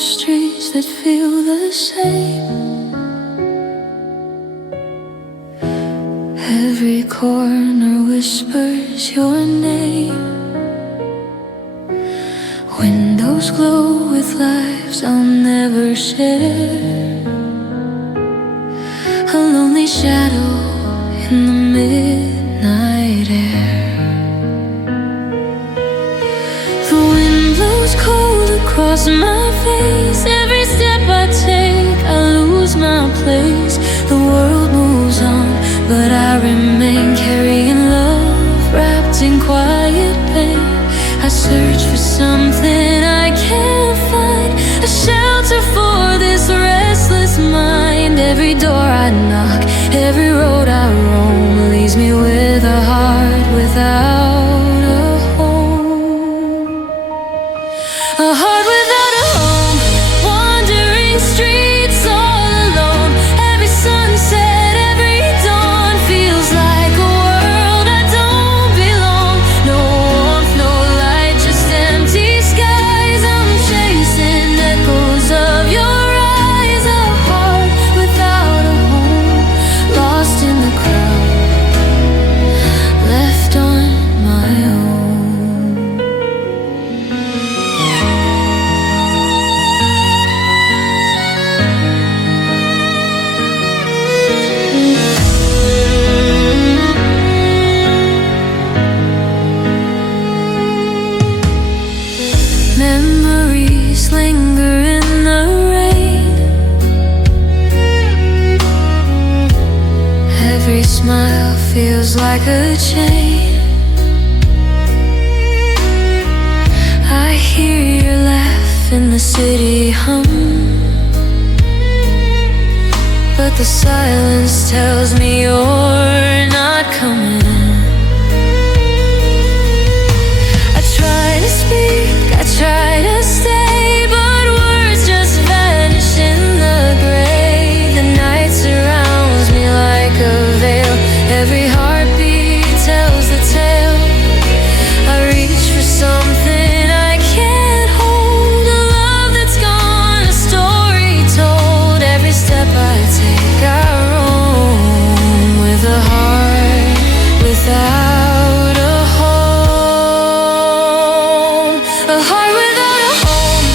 streets that feel the same. Every corner whispers your name. Windows glow with lives I'll never share. A lonely shadow in the midnight air. The wind blows cold across my face. Every step I take, I lose my place. The world moves on, but I remain, carrying love wrapped in quiet pain. I search for something I can't find, a shelter for this restless mind. Every door I knock, every road I roam, leaves me with a heart without a home. A heart without a home, wandering streets all alone. Every sunset, every dawn feels like a world I don't belong. No warmth, no light, just empty skies. I'm chasing echoes of your eyes. A heart without a home, lost in the crowd, left on my own. Memories linger in the rain. Every smile feels like a chain. I hear your laugh in the city hum, but the silence tells me you're not coming. I try to speak, I try to stay, but words just vanish in the gray. The night surrounds me like a veil. Every heartbeat tells the tale. I reach for something I can't hold, a love that's gone, a story told. Every step I take, I roam with a heart without a home. A heart without a home,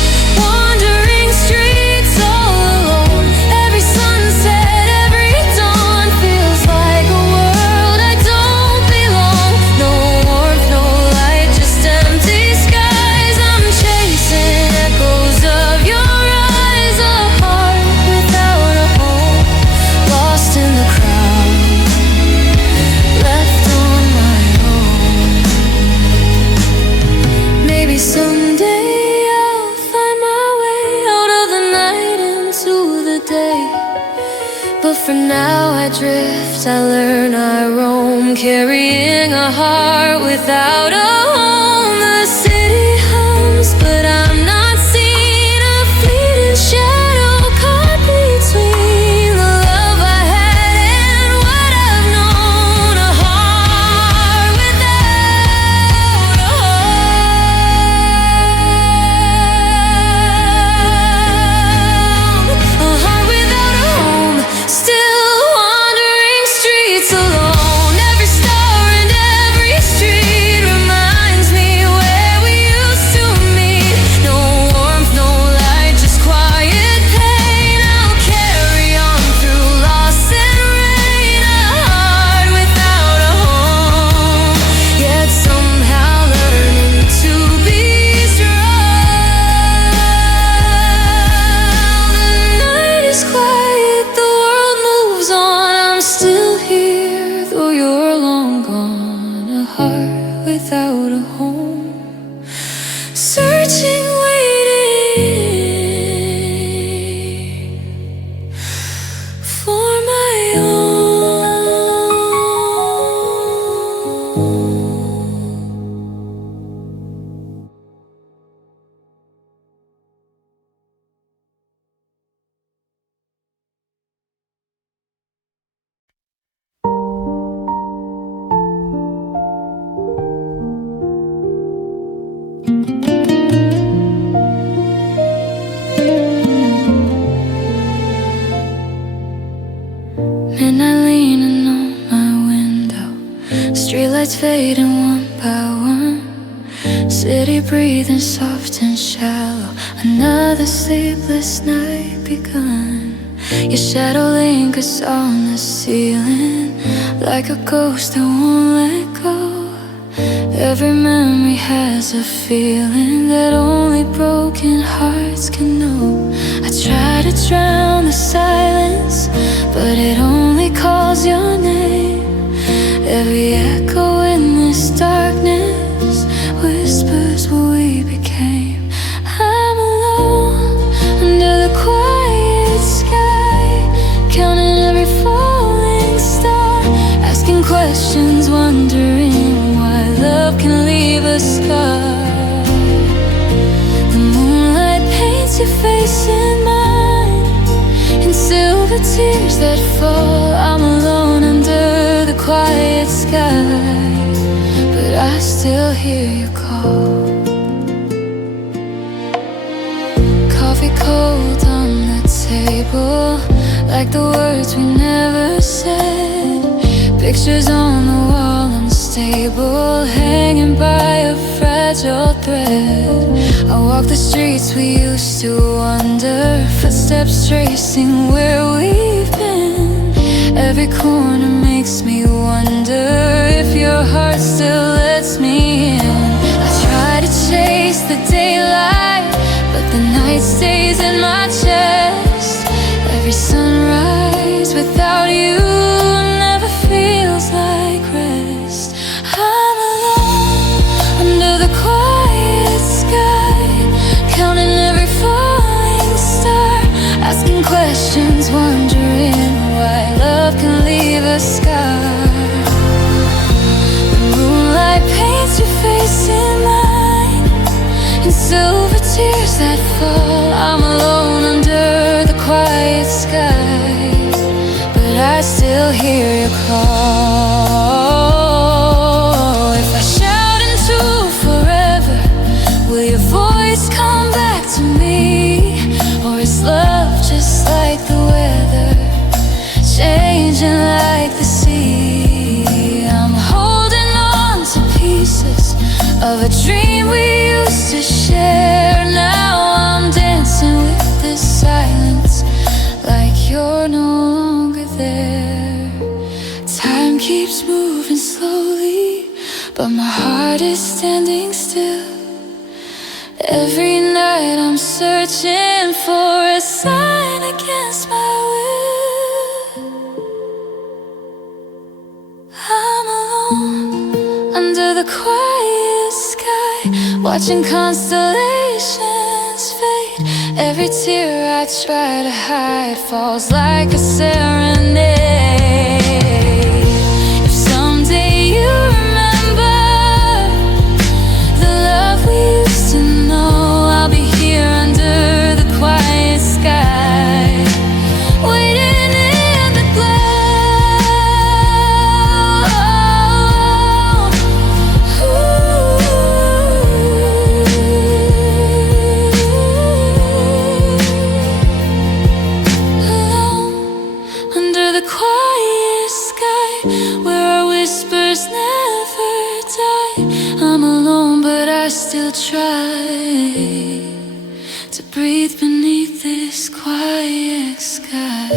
wandering streets all alone. Every sunset, every dawn feels like a world I don't belong. No warmth, no light, just empty skies. I'm chasing echoes of your eyes. A heart without a home, lost in the crowd, left on my own. Maybe someday I'll find my way out of the night into the day. But for now I drift, I learn, I roam, carrying a heart without a home. The city hums, but I'm not seen. A fleeting shadow caught between the love I had and what I've known. A heart without a home. A heart without a home, still wandering streets alone. Every star and every street reminds me lights fading one by one, city breathing soft and shallow. Another sleepless night begun. Your shadow lingers on the ceiling, like a ghost that won't let go. Every memory has a feeling that only broken hearts can know. I try to drown the silence, but it only calls your name. Every echo in this darkness whispers what we became. I'm alone under the quiet sky, counting every falling star, asking questions, wondering why love can leave a scar. The moonlight paints your face in mine, in silver tears that fall. I'm alone under the quiet sky, but I still hear you call. Coffee cold on the table, like the words we never said. Pictures on the wall, unstable, hanging by a fragile thread. I walk the streets we used to wander, footsteps tracing where we've been. Every corner makes me wonder if your heart still lets me in. I try to chase the daylight, but the night stays in my chest. Every sunrise without you never feels like rest. I'm alone under the quiet sky, counting every falling star, asking questions, wondering why love can leave a scar. The moonlight paints your face in mine, in silver tears that fall. I'm alone under the quiet sky, but I still hear you call. If I shout into forever, will your voice come back to me? Or is love just like the weather, changing like the sea? I'm holding on to pieces of a dream we used to share. Now I'm dancing with this silence, like you're no longer there. Time keeps moving slowly, but my heart is standing still. Every night I'm searching for a sign against my will. I'm alone under the quiet sky, watching constellations fade. Every tear I try to hide falls like a serenade. If someday you remember the love we used to know, I'll be here under the quiet sky, waiting in the glow. Under the quiet sky, where our whispers never die. I'm alone, but I still try to breathe beneath this quiet sky.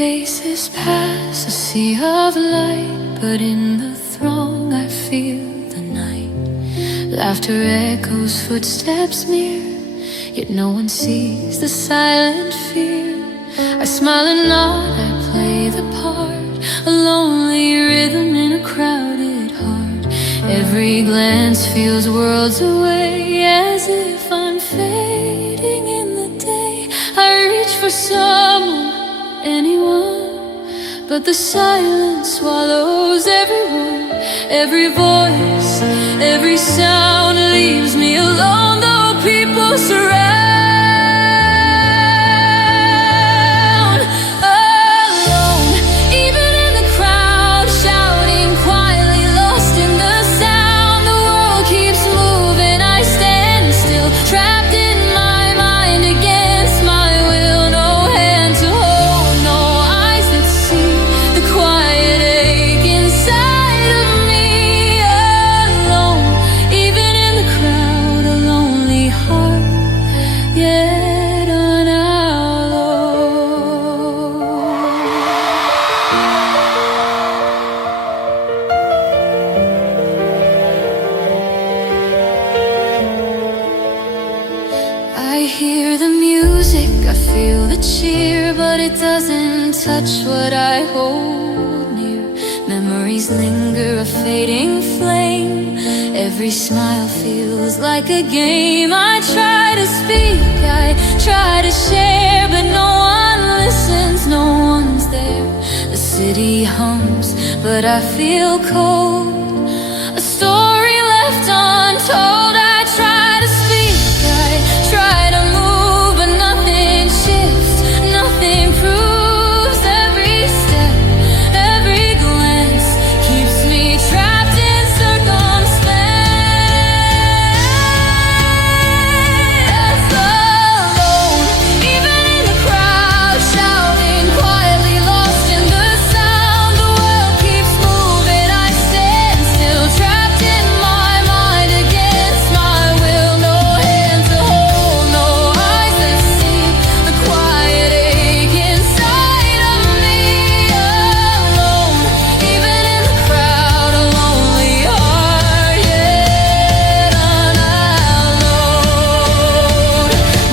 paces past a sea of light, but in the throng I feel the night. Laughter echoes footsteps near, yet no one sees the silent fear. I smile and nod, I play the part, a lonely rhythm in a crowded heart. Every glance feels worlds away, as if I'm fading in the day. I reach for someone, anyone, but the silence swallows everyone. Every voice, every sound leaves me alone, though people surround. Alone, even in the crowd, shouting quietly, lost in the sound. The world keeps moving, I stand still, trapped in my mind against my will. No hand to hold, no eyes that see the quiet ache inside of me. Alone, even in the crowd, a lonely heart, yet unalloyed. I hear the music, I feel the cheer, but it doesn't touch what I hold near. Memories linger, a fading flame. Every smile feels like a game. I try to speak, I try to share, but no one listens, no one's there. The city hums, but I feel cold, a story left untold. I try to speak, I try to move, but nothing shifts, nothing proves. Every step, every glance keeps me trapped in circumstance. Alone, even in the crowd, shouting quietly, lost in the sound. The world keeps moving, I stand still, trapped in my mind against my will. No hand to hold, no eyes that see the quiet ache inside of me. Alone, even in the crowd, a lonely heart, yet unalloyed.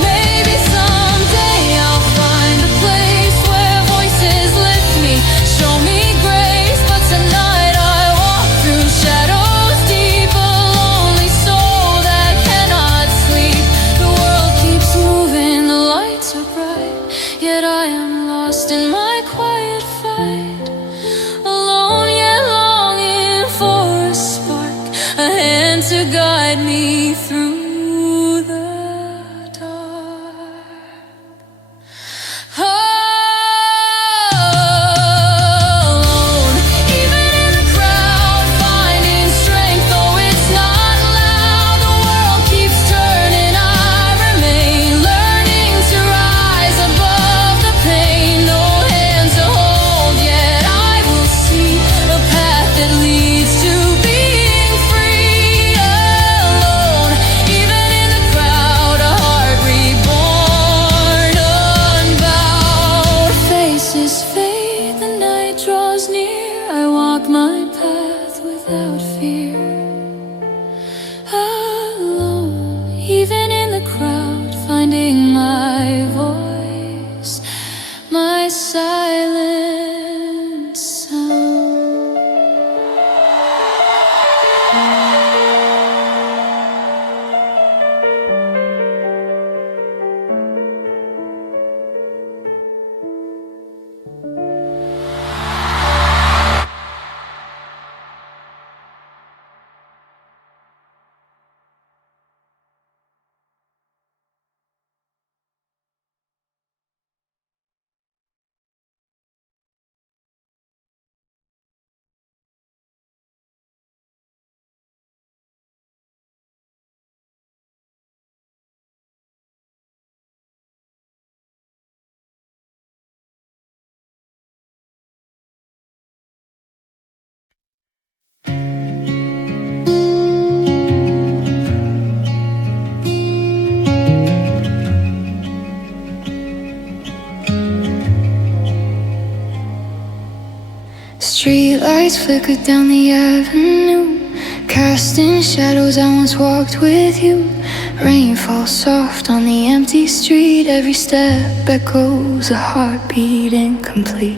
Maybe someday I'll find a place where voices lift me, show me grace, but tonight I walk through shadows deep, a lonely soul that cannot sleep. The world keeps moving, the lights are bright, yet I am lost in my quiet fight. Alone yet longing for a spark, a hand to guide me through the dark. Alone, even in the crowd, finding strength, though it's not loud. The world keeps turning, I remain, learning to rise above the pain. No hand to hold, yet I will see the path that leads to being free. Alone, Lights flickered down the avenue, casting shadows. I once walked with you. Rain falls soft on the empty street. Every step echoes a heartbeat incomplete.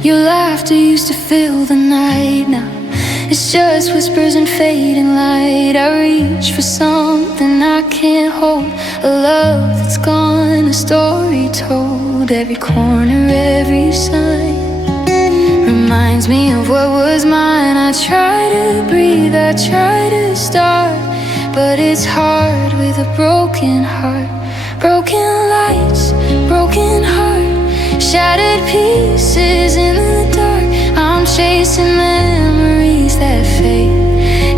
Your laughter used to fill the night. Now it's just whispers and fading light. I reach for something I can't hold, a love that's gone, a story told. Every corner, every sign reminds me of what was mine. I try to breathe, I try to start, but it's hard with a broken heart. Broken lights, broken heart, shattered pieces in the dark. I'm chasing memories that fade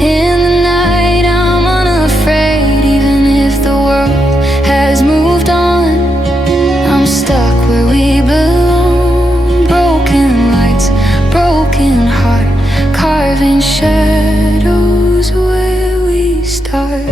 in the night. I'm unafraid, even if the world has moved on. I'm stuck where we belong. Broken lights, broken heart, carving shadows where we start.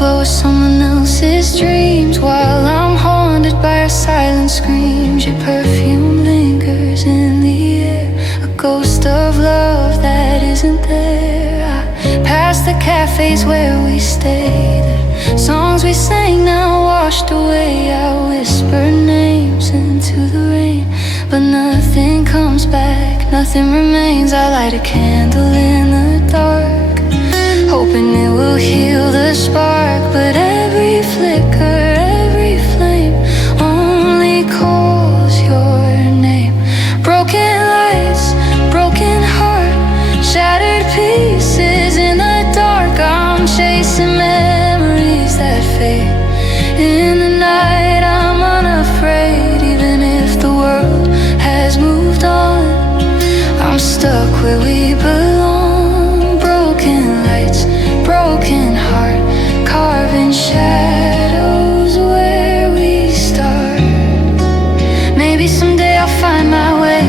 Close someone else's dreams while I'm haunted by our silent screams. Your perfume lingers in the air, a ghost of love that isn't there. I pass the cafes where we stayed, the songs we sang now washed away. I whisper names into the rain, but nothing comes back, nothing remains. I light a candle in the dark, hoping it will heal the spark. But every flicker, every flame only calls your name. Broken lights, broken heart, shattered pieces in the dark. I'm chasing memories that fade in the night. I'm unafraid, even if the world has moved on. I'm stuck where we belong. Broken lights, broken heart, carving shadows where we start. Maybe someday I'll find my way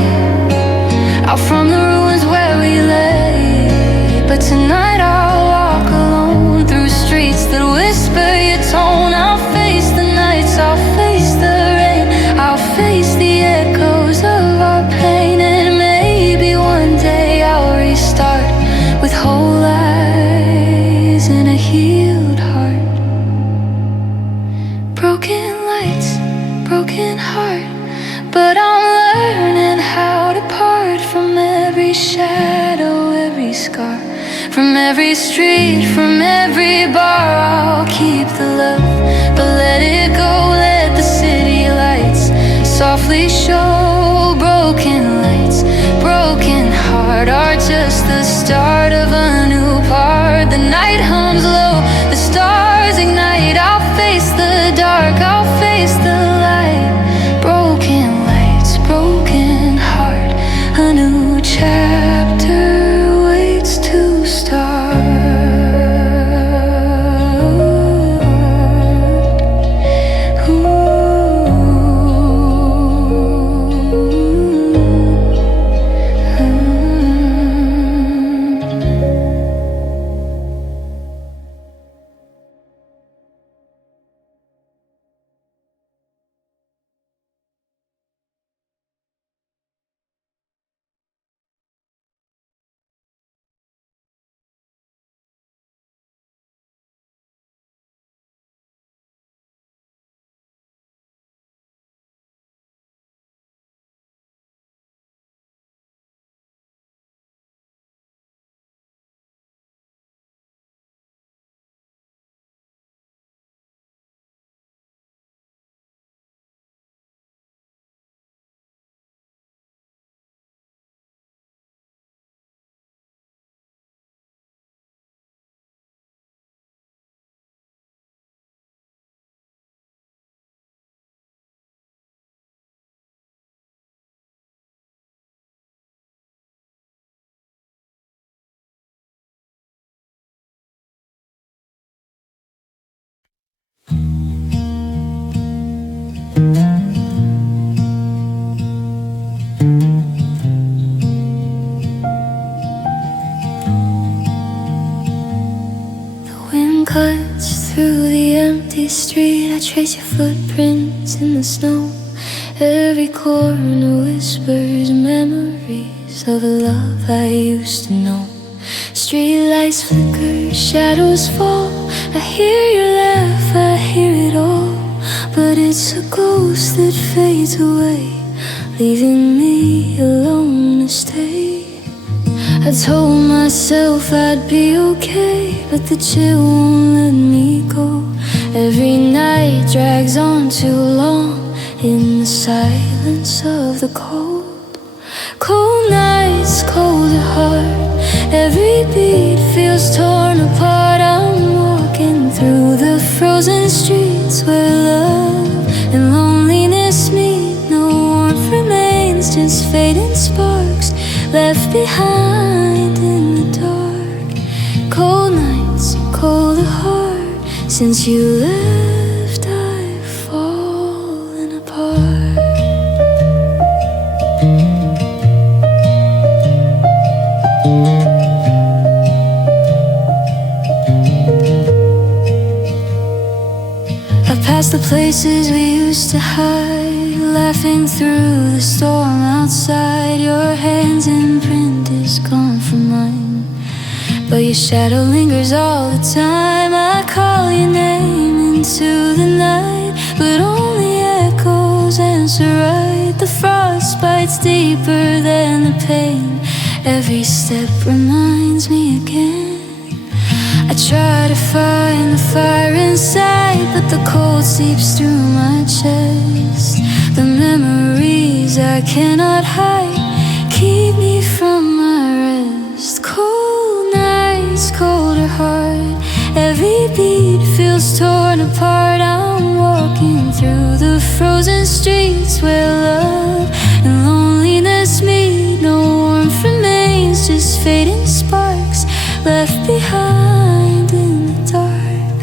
out from the ruins where we lay, but tonight I'll walk alone through streets that whisper your tone. I'll face the nights, I'll face the rain, I'll face the echoes of our pain. And maybe one day I'll restart with whole eyes and a healed heart. Broken lights, broken heart, but I'm learning how to part from every shadow, every scar, from every street, from every bar. I'll keep the love, but let it go. Let the city lights softly show. Broken lights, broken heart are just the start of a new part. The night hums low, the stars ignite. I'll face the dark, I'll face the light. Broken lights, broken heart, a new chapter waits to start. cuts through the empty street. I trace your footprints in the snow. Every corner whispers memories of a love I used to know. Streetlights flicker, shadows fall. I hear your laugh, I hear it all. But it's a ghost that fades away, leaving me alone to stay. I told myself I'd be okay, but the chill won't let me go. Every night drags on too long in the silence of the cold. Cold nights, cold at heart. Every beat feels torn apart. I'm walking through the frozen streets where love and loneliness meet. No warmth remains, just fading sparks left behind in the dark. Cold nights, cold at heart. Since you left, I've fallen apart. I passed the places we used to hide, laughing through the storm outside. Your hand's imprint is gone from mine, but your shadow lingers all the time. I call your name into the night, but only echoes answer right. The frost bites deeper than the pain. Every step reminds me again. I try to find the fire inside, but the cold seeps through my chest. The memories I cannot hide keep me from my rest. Cold nights, colder heart. Every beat feels torn apart. I'm walking through the frozen streets where love and loneliness meet. No warmth remains, just fading sparks left behind in the dark.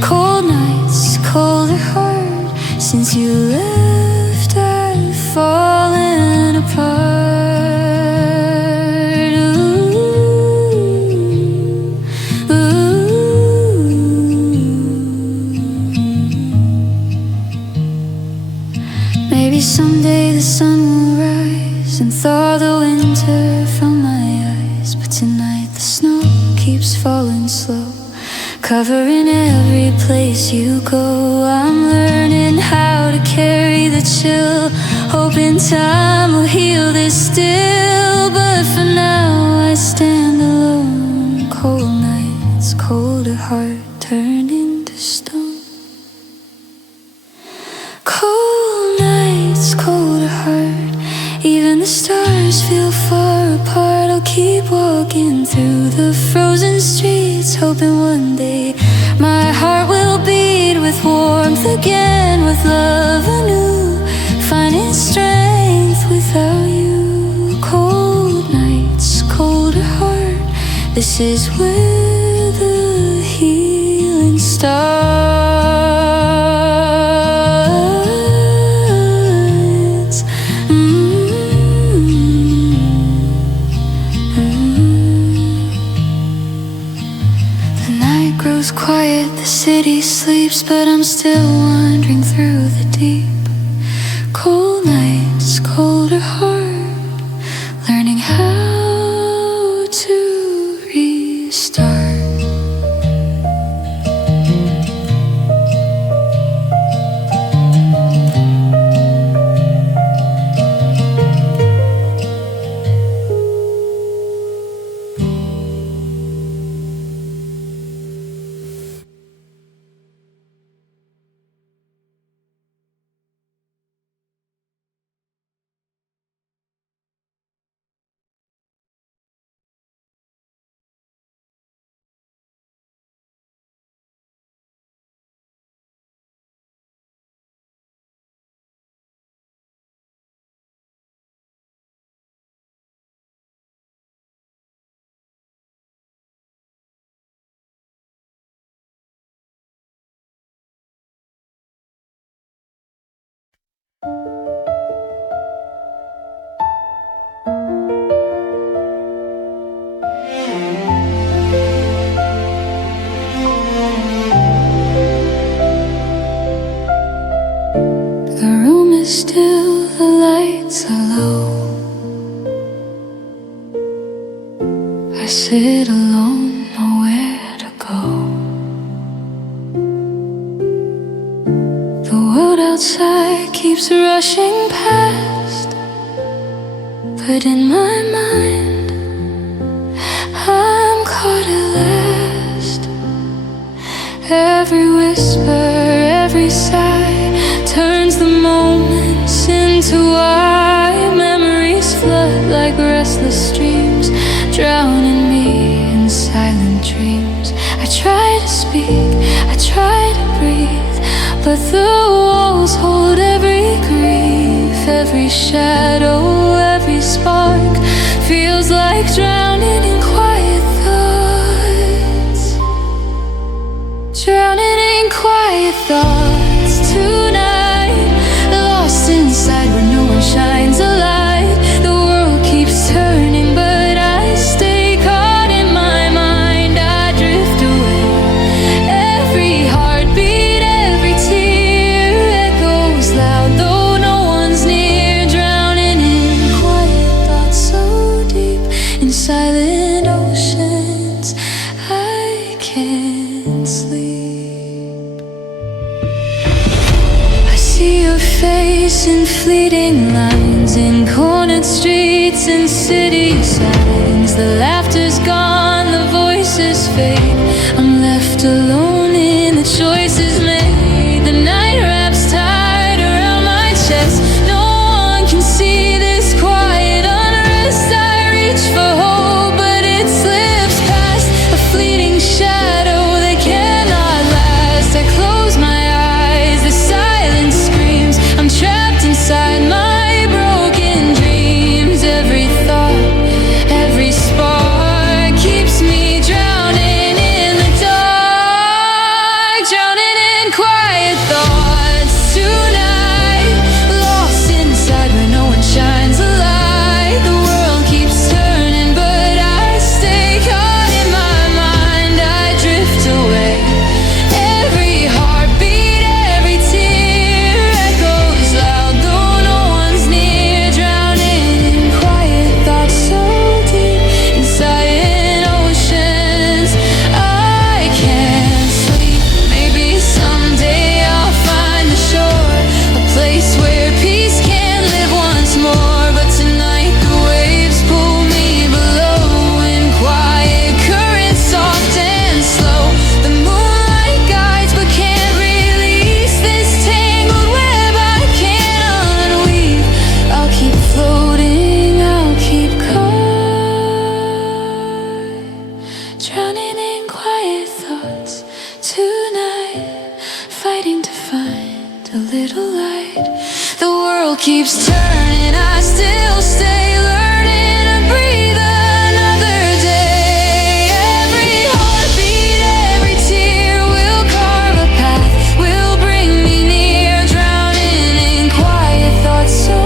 Cold nights, colder heart. Since you left, I've fallen apart. Ooh, ooh. Maybe someday the sun will rise and thaw the winter from my eyes, but tonight the snow keeps falling slow, covering every place you go. I'm learning how to carry the chill, hoping time will heal this still. But for now I stand alone. Cold nights, colder heart turned into stone. Cold nights, colder heart. Even the stars feel far apart. I'll keep walking through the frozen streets, hoping one day my heart will beat with warmth again, with love anew, finding strength without you. Cold nights, colder heart. This is where the healing starts. Grows quiet, the city sleeps, but I'm still wandering through the deep. Cold nights, colder heart, learning how to restart. still, the lights are low. I sit alone, nowhere to go. The world outside keeps rushing past, but in my mind I'm caught at last. Every whisper, every sigh turns the moments into why memories flood like restless streams, drowning me in silent dreams. I try to speak, I try to breathe, but the walls hold every grief. Every shadow, every spark feels like drowning in quiet thoughts. Drowning in quiet thoughts tonight, lost inside where no one shines a light. The world keeps turning, but I stay caught in my mind. I drift away. Every heartbeat, every tear echoes loud, though no one's near. Drowning in quiet thoughts so deep, in silent oceans I can't sleep. I see your face in fleeting lines, in cornered streets and city signs. The laughter's gone, the voices fade. I'm left alone in the choices made. The night wraps tight around my chest. No one can see this quiet unrest. I reach for hope, but it slips past. A fleeting shadow that cannot last. I close my eyes, the silence screams. I'm trapped inside my broken dreams. Every thought, every spark keeps me drowning in the dark. Drowning in quiet thoughts tonight, lost inside where no one shines a light. The world keeps turning, but I stay caught in my mind. I drift away. Every heartbeat, every tear echoes loud, though no one's near. Drowning in quiet thoughts so deep, inside in oceans I can't sleep. Maybe someday I'll find the shore, a place where peace can live once more. But tonight the waves pull me below, in quiet currents, soft and slow. The moonlight guides but can't release this tangled web I can't unweave. I'll keep floating, I'll keep caught, drowning in quiet thoughts tonight, fighting to find a little light. The world keeps turning, I still stay, learning to breathe another day. Every heartbeat, every tear will carve a path, will bring me near. Drowning in quiet thoughts so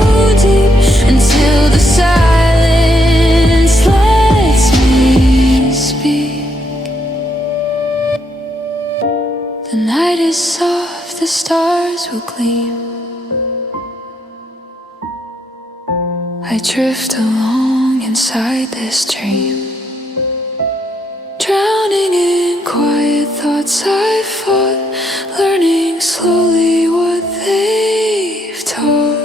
deep, until the silence lets me speak. The night is soft, the stars will gleam. I drift along inside this dream. Drowning in quiet thoughts I fought, learning slowly what they've taught.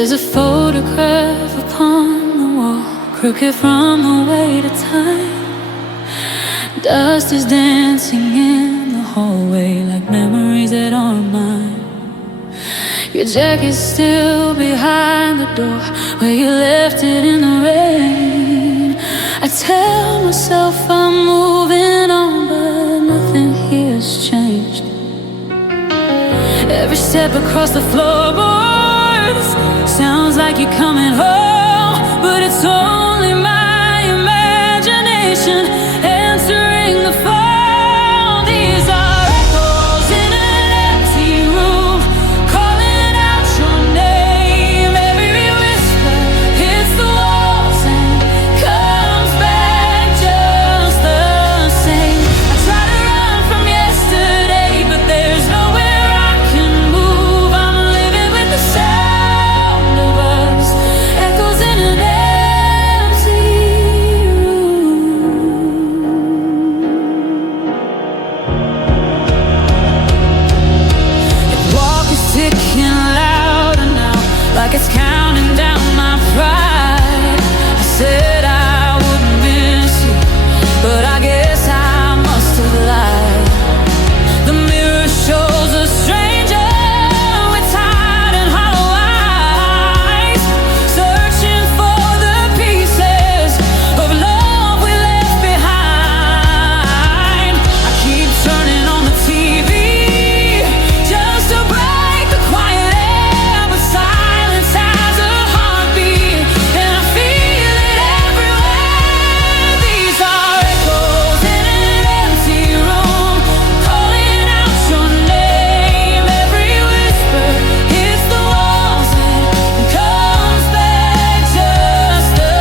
There's a photograph upon the wall, crooked from the weight of time. Dust is dancing in the hallway like memories that aren't mine. Your jacket's still behind the door where you left it in the rain. I tell myself I'm moving on, but nothing here's changed. Every step across the floorboards sounds like you're coming home, but it's only my imagination answering the phone. These are echoes in an empty room, calling out your name. Every whisper hits the walls and comes back just the same. I try to run from yesterday, but there's nowhere I can move. I'm living with the sound of us, echoes in an empty room. Your walk is ticking louder now, like it's counting down my pride. I said I wouldn't miss you, but I guess I must have lied. The mirror shows a stranger with tired and hollow eyes, searching for the pieces of love we left behind. I keep turning on the TV just to break the quiet air, but silence has a heartbeat, and I feel it everywhere. These are echoes in an empty room, calling out your name. Every whisper hits the walls and comes back just the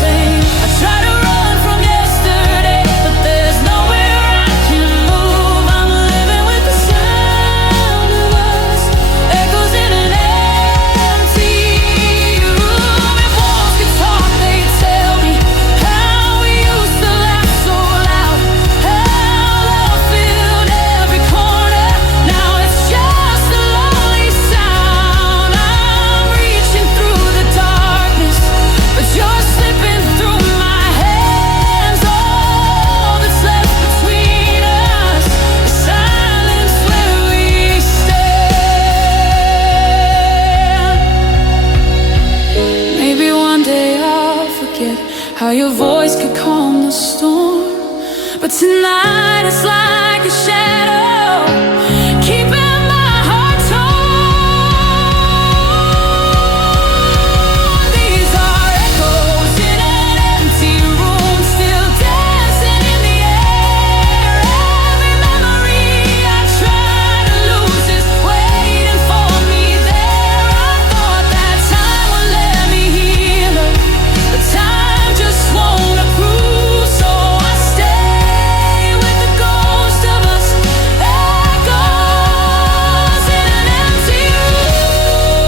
same. I try to run from yesterday, but there's nowhere I can move. I'm living with the sound of us, echoes in an empty room. If walls could talk, they'd tell me how we used to laugh so loud, how love filled every corner. Now it's just a lonely sound. I'm reaching through the darkness, but you're slipping through my hands. All that's left between us is silence where we stand. Maybe one day I'll forget how your voice could calm the storm, but tonight it's like a shadow, keeping my heart torn. These are echoes in an empty room, still dancing in the air. Every memory I try to lose is waiting for me there. I thought that time would let me heal her, but time just won't approve. So I stay with the ghost of us, echoes in an empty room.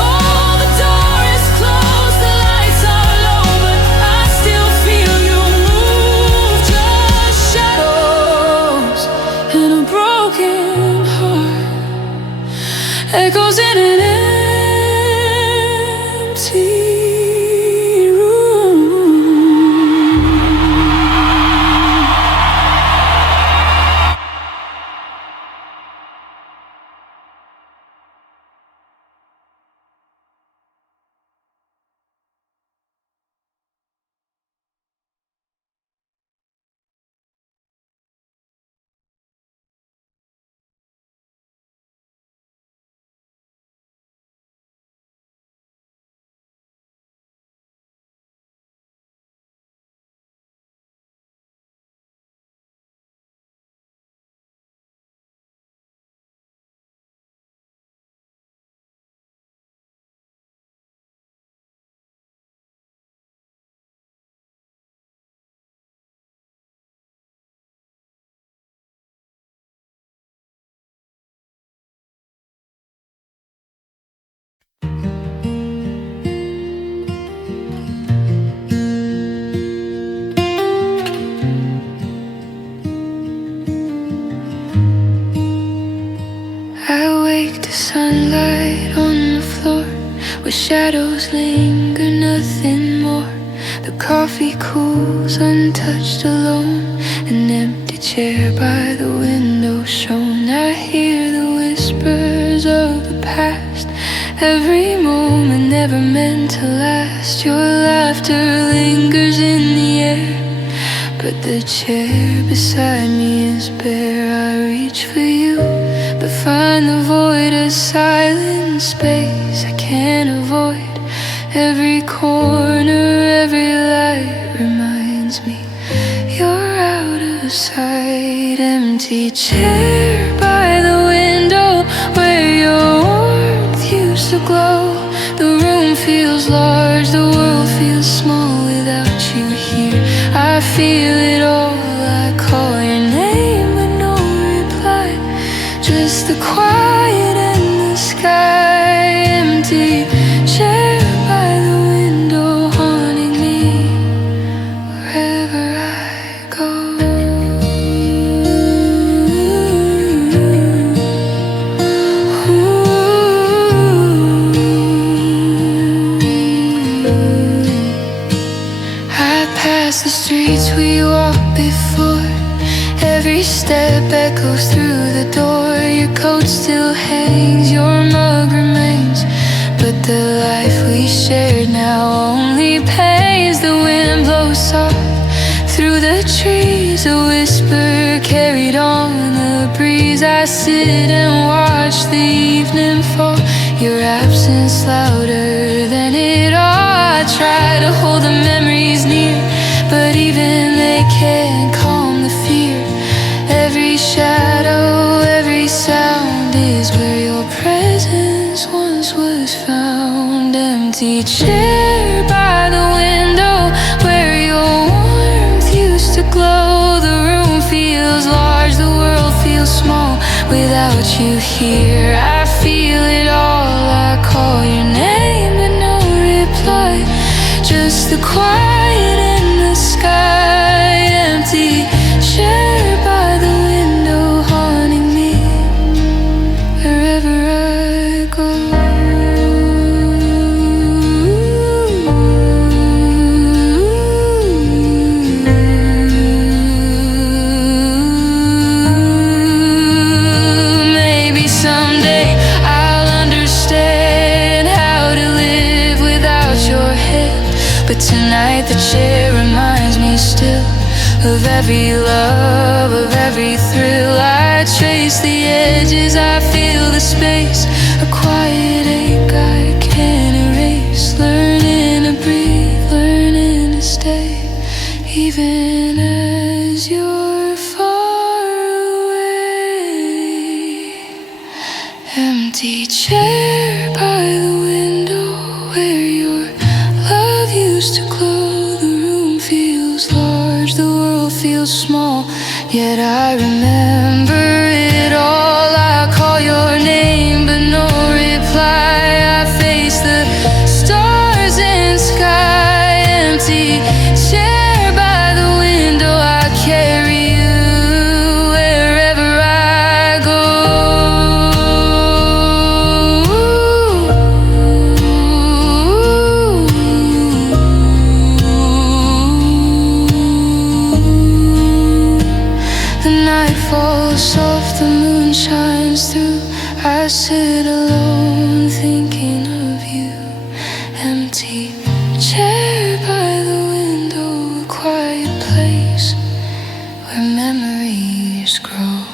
Oh, the door is closed, the lights are low, but I still feel you move. Just shadows and a broken heart, echoes in an empty where shadows linger, nothing more. The coffee cools untouched, alone. An empty chair by the window shown. I hear the whispers of the past. Every moment never meant to last. Your laughter lingers in the air, but the chair beside me is bare. I reach for you, but find the void, a silent space I can't avoid. Every corner, every light reminds me you're out of sight. Empty chair by the window where your warmth used to glow. The room feels large, the world feels small without you here. I feel it all, I call your name but no reply. Just the quiet and the sky. Empty chair by the window haunting me wherever I go. I pass the streets we walked before. Every step echoes through the door. Your coat still hangs, your mug remains, but the life we shared now only pains. The wind blows soft through the trees, a whisper carried on the breeze. I sit and watch the evening fall, your absence louder than it all. I try to hold the memories near, but even they can't calm the fear. Every shadow, every sound is where your presence once was found. Empty chair by the window where your warmth used to glow. The room feels large, the world feels small without you here. I feel it all, I call your name but no reply. Just the quiet in the sky. Empty chair by the window haunting me wherever I go. Maybe someday I'll understand how to live without your head, but tonight the chair reminds me still of every love, of every thrill. I trace the edges, I feel the space, a quiet ache I can't erase. Learning to breathe, learning to stay, even as you're far away. Empty chair by the window where your love used to glow. The room feels large, the world feels small, yet I remember it all. I call your name but no reply. I face the stars and sky. Empty chair by the window, I carry you wherever I go. The night falls soft, the moon shines through. I sit alone thinking of you. Empty chair by the window, a quiet place where memories grow.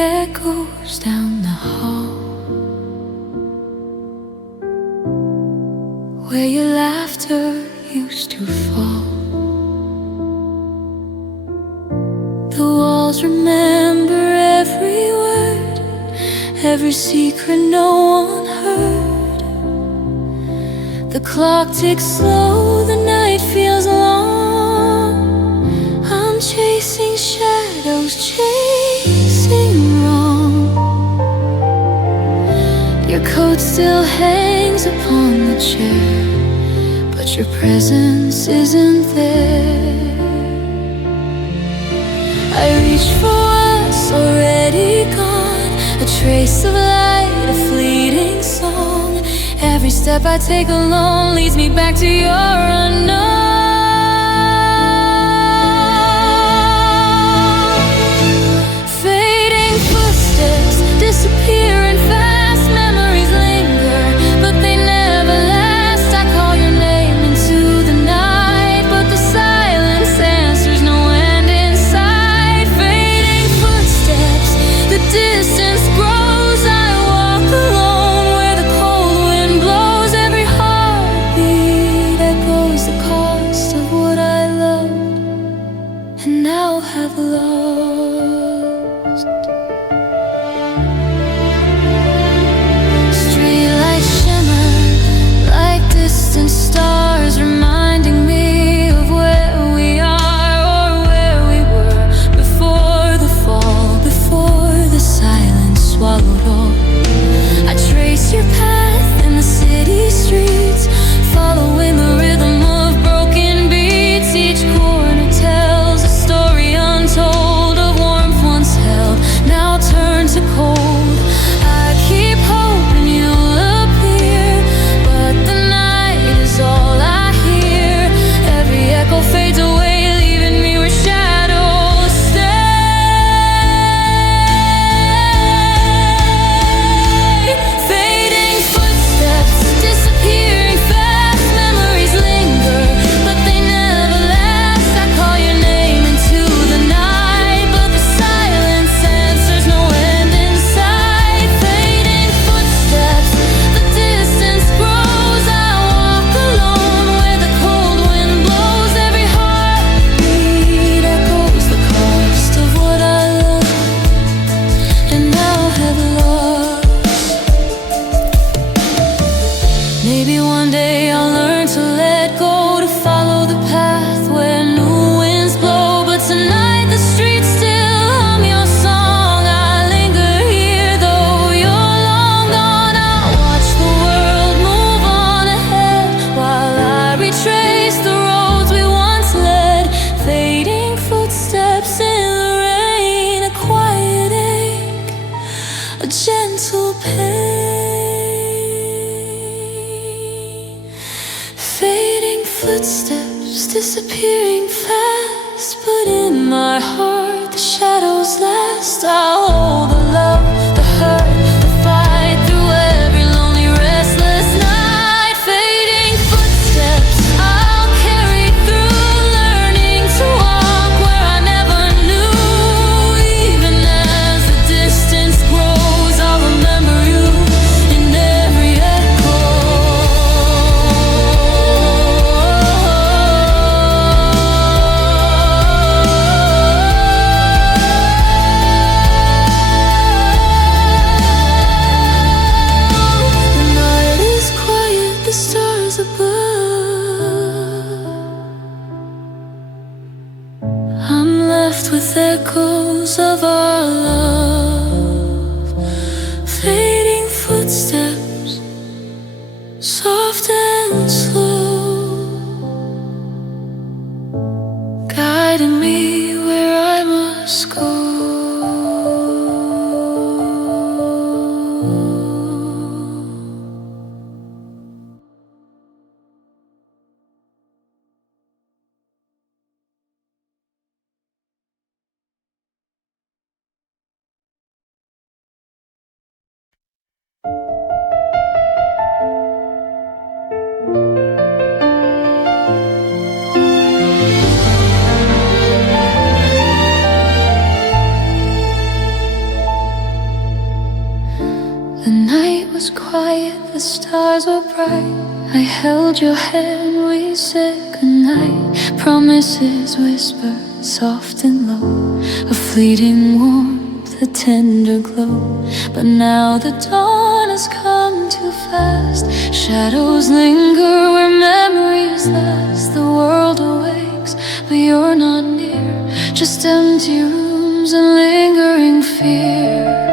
echoes down the hall, where your laughter used to fall. The walls remember every word, every secret no one heard. The clock ticks slow, the night feels long. I'm chasing shadows, chasing wrong. Your coat still hangs upon the chair, but your presence isn't there. I reach for what's already gone, a trace of light, a fleeting song. Every step I take alone leads me back to your unknown. Fading footsteps, disappearing fast. Memories linger, but they never last. I call your name into the night, but the silence answers no end in sight. Fading footsteps, the distance grows. I walk alone where the cold wind blows. Every heartbeat echoes the cost of what I loved and now have lost. Streetlights shimmer like distant stars, reminding me of where we are or where we were before the fall, before the silence swallowed all. I trace your path in the city streets, following the rhythm of broken beats. Each corner tells a story untold of warmth once held, now turned to cold. I keep hoping you'll appear, but the night is all I hear. Every echo fades away, leaving me where shadows stay. Fading footsteps, disappearing fast. Memories linger, but they never last. I call your name into the night, but the silence answers no end in sight. Fading footsteps, the distance grows. I walk alone where the cold wind blows. Every heartbeat echoes the cost of what I loved and now have lost. Maybe one day I'll learn to let go, to follow the path where new winds blow. But tonight the streets still hum your song. I linger here though you're long gone. I'll watch the world move on ahead while I retrace the roads we once led. Fading footsteps in the rain, a quiet ache, a gentle pain. Fading footsteps, disappearing fast, but in my heart the shadows last. I'll hold the love, the hurt, the fight through every lonely, restless night. Fading footsteps, I'll carry through, learning to walk where I never knew. Even as the distance grows, I'll remember you in every echo. was quiet, the stars were bright. I held your hand, we said goodnight. Promises whispered soft and low, a fleeting warmth, a tender glow. But now the dawn has come too fast. Shadows linger where memories last. The world awakes, but you're not near. Just empty rooms and lingering fear.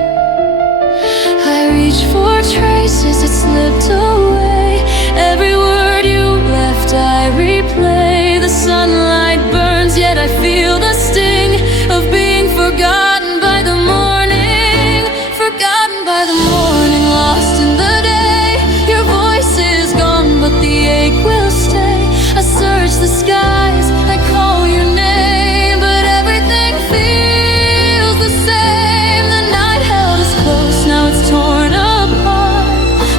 I reach for traces that slipped away. Every word you left I replay. The sunlight burns, yet I feel the sting of being forgotten by the morning. Forgotten by the morning, lost in the day. Your voice is gone, but the ache will stay. I search the skies, I call your name, but everything feels the same. The night held us close, now it's torn apart.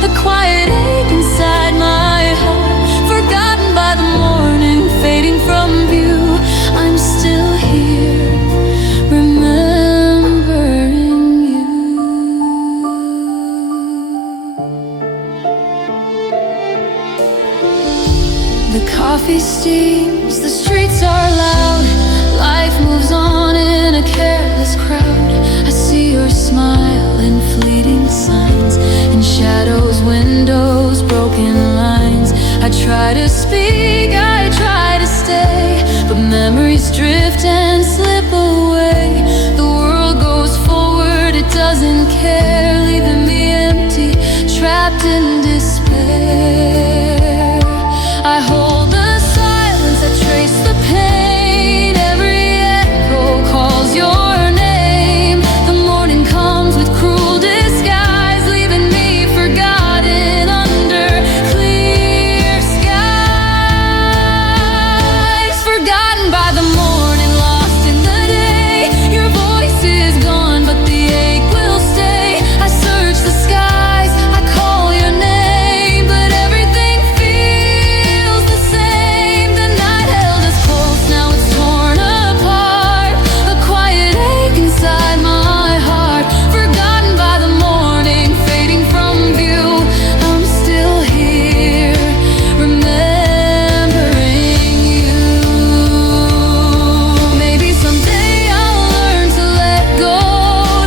A quiet ache inside my heart. Forgotten by the morning, fading from view. I'm still here, remembering you. The coffee steams, the streets are loud. Life moves on in a careless crowd. I see your smile in fleeting signs, in shadows, windows, broken lines. I try to speak, I try to stay, but memories drift and slip away. The world goes forward, it doesn't care, leaving me empty, trapped in despair. I hold the silence, I trace the pain. Every echo calls your name. The morning comes with cruel disguise, leaving me forgotten under clear skies. Forgotten by the morning, lost in the day. Your voice is gone, but the ache will stay. I search the skies, I call your name, but everything feels the same. The night held us close, now it's torn apart. A quiet ache inside my heart. Forgotten by the morning, fading from view. I'm still here, remembering you. Maybe someday I'll learn to let go,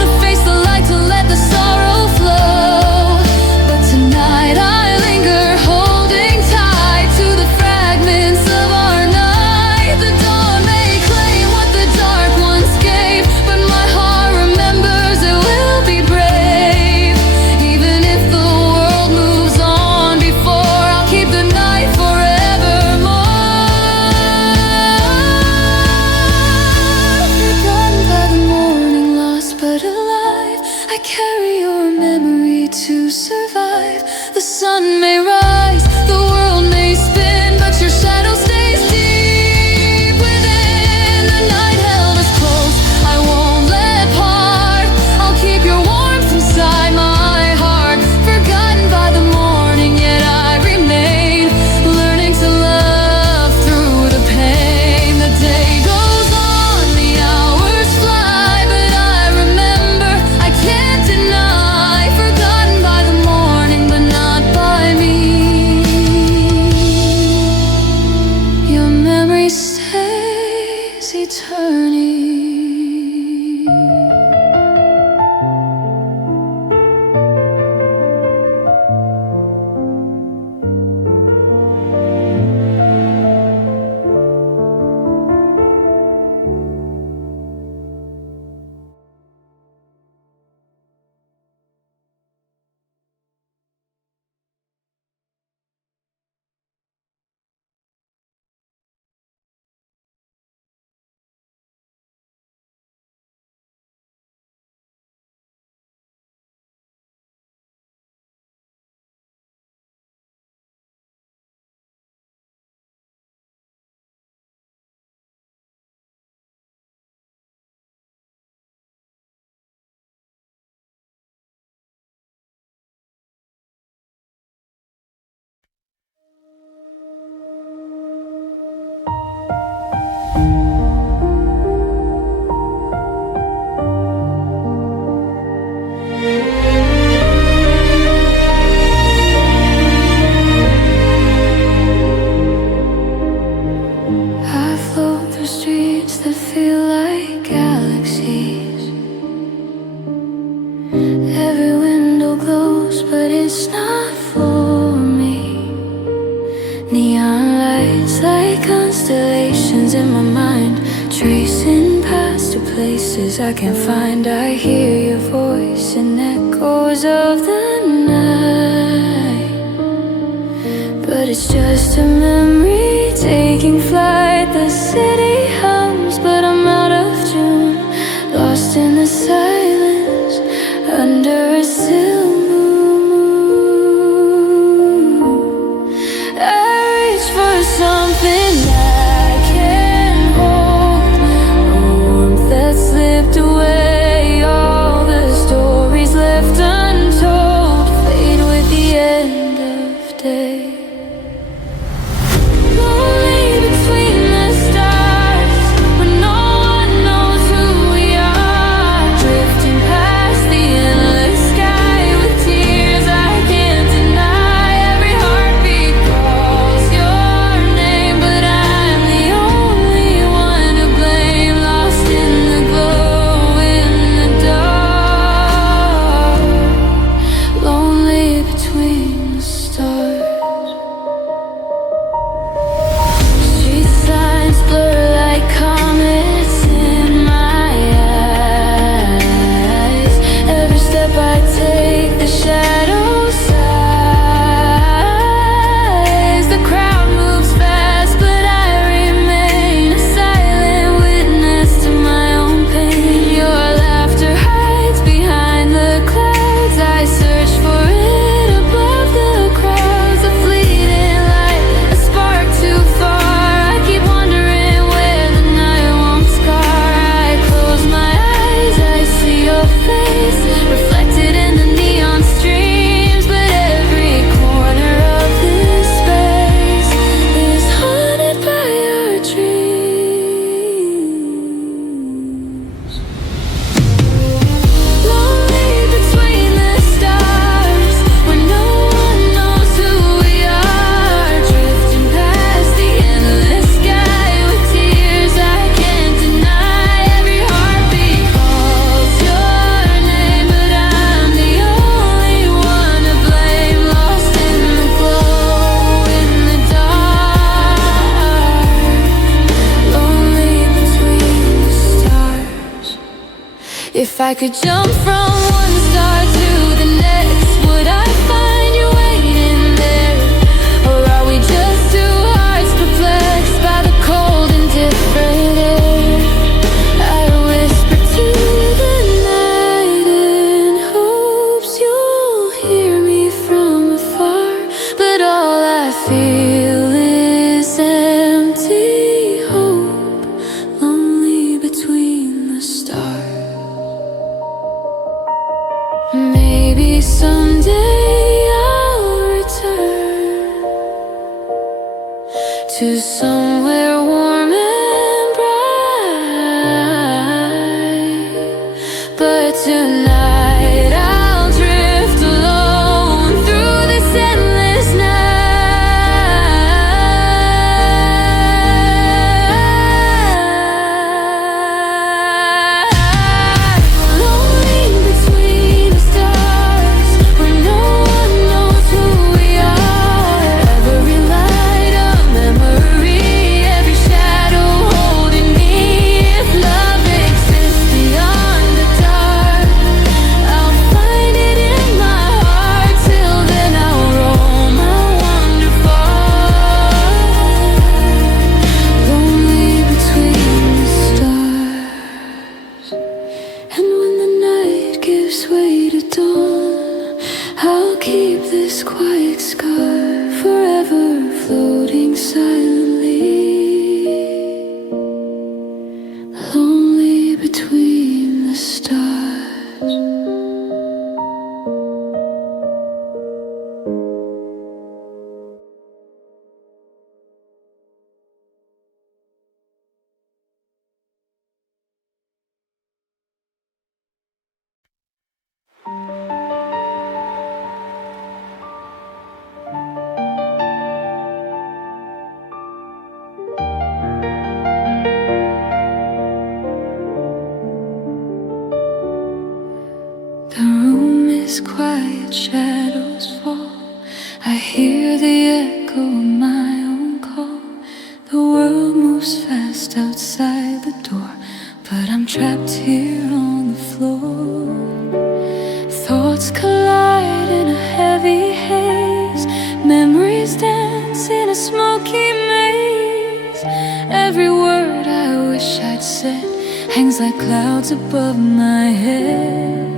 to face the light, to let the sorrow flow. But tonight I linger, holding tight to the fragments of our night. The dawn may claim what the dark once gave, but my heart remembers it will be brave. Even if the world moves on before, I'll keep the night forevermore. Forgotten by the morning, lost but alive. I carry your memory to survive. The sun may rise, the world may spin, but your shadow stays deep within. The night held us close, I won't let part. I'll keep your warmth inside my heart. Forgotten by the morning, yet I remain, learning to love through the pain. The day goes on, the hours fly, but I remember, I can't deny. Forgotten by the morning, but not by me. Every window glows, but it's not for me. Neon lights like constellations in my mind, tracing paths to places I can't find. I hear your voice in echoes of the night, but it's just a memory taking flight. The city hums, but I'm out of tune, lost in the silence under a silver moon. I reach for something I can't hold, a warmth that slipped away. All the stories left untold fade with the end of day. Lonely between the stars, where no one knows who we are, drifting past the endless sky with tears I can't deny. Every heartbeat calls your name, but I'm the only one to blame, lost in the glow in the dark, lonely between the stars. Street signs blur like comets in my eyes. Every step I take, the shadows size. The crowd moves fast, but I remain a silent witness to my own pain. Your laughter hides behind the clouds. I search for it above the crowds. A fleeting light, a spark too far. I keep wondering where the night won't scar. I close my eyes, I see your face reflected in the neon streams, but every corner of this space is haunted by our dreams. Lonely between the stars, where no one knows who we are, drifting past the endless sky with tears I can't deny. Every heartbeat calls your name, but I'm the only one to blame, lost in the glow in the dark, lonely between the stars. If I could jump from one star to the next, would I find you waiting there? Or are we just two hearts perplexed by the cold and different air? I whisper to the night in hopes you'll hear me from afar, but all I feel is empty hope, lonely between the stars. Maybe someday I'll return to somewhere warm and bright, but tonight I'll drift alone through this endless night. Lonely between the stars, where no one knows who we are. Every light a memory, every shadow holding me. If love exists beyond the dark, I'll find it in my heart. Till then I'll roam, I'll wander far, lonely between the stars. And when the night gives way to dawn, I'll keep this quiet scar forever floating silently, lonely between the stars. this quiet shadows fall, I hear the echo of my own call. The world moves fast outside the door, but I'm trapped here on the floor. Thoughts collide in a heavy haze, memories dance in a smoky maze. Every word I wish I'd said hangs like clouds above my head.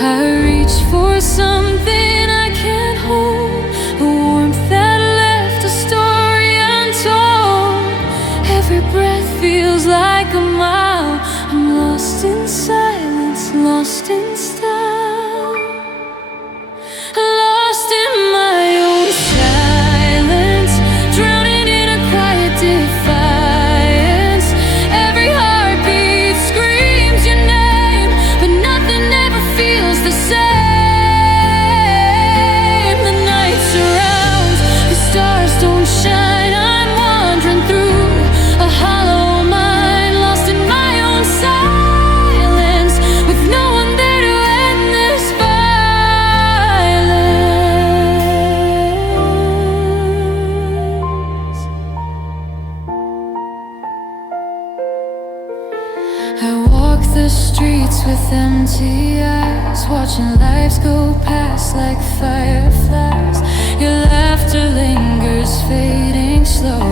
I reach for something I can't hold, a warmth that left a story untold. Every breath feels like a mile. I'm lost in silence, lost in style, lost in my own silence, drowning in a quiet defiance. Every heartbeat screams your name, but nothing ever feels the same. The night surrounds, the stars don't shine. I'm wandering through a hollow mind, lost in my own silence, with no one there to end this violence. I walk the streets with empty eyes, watching lives go past like fireflies. Your laughter lingers, fading slow,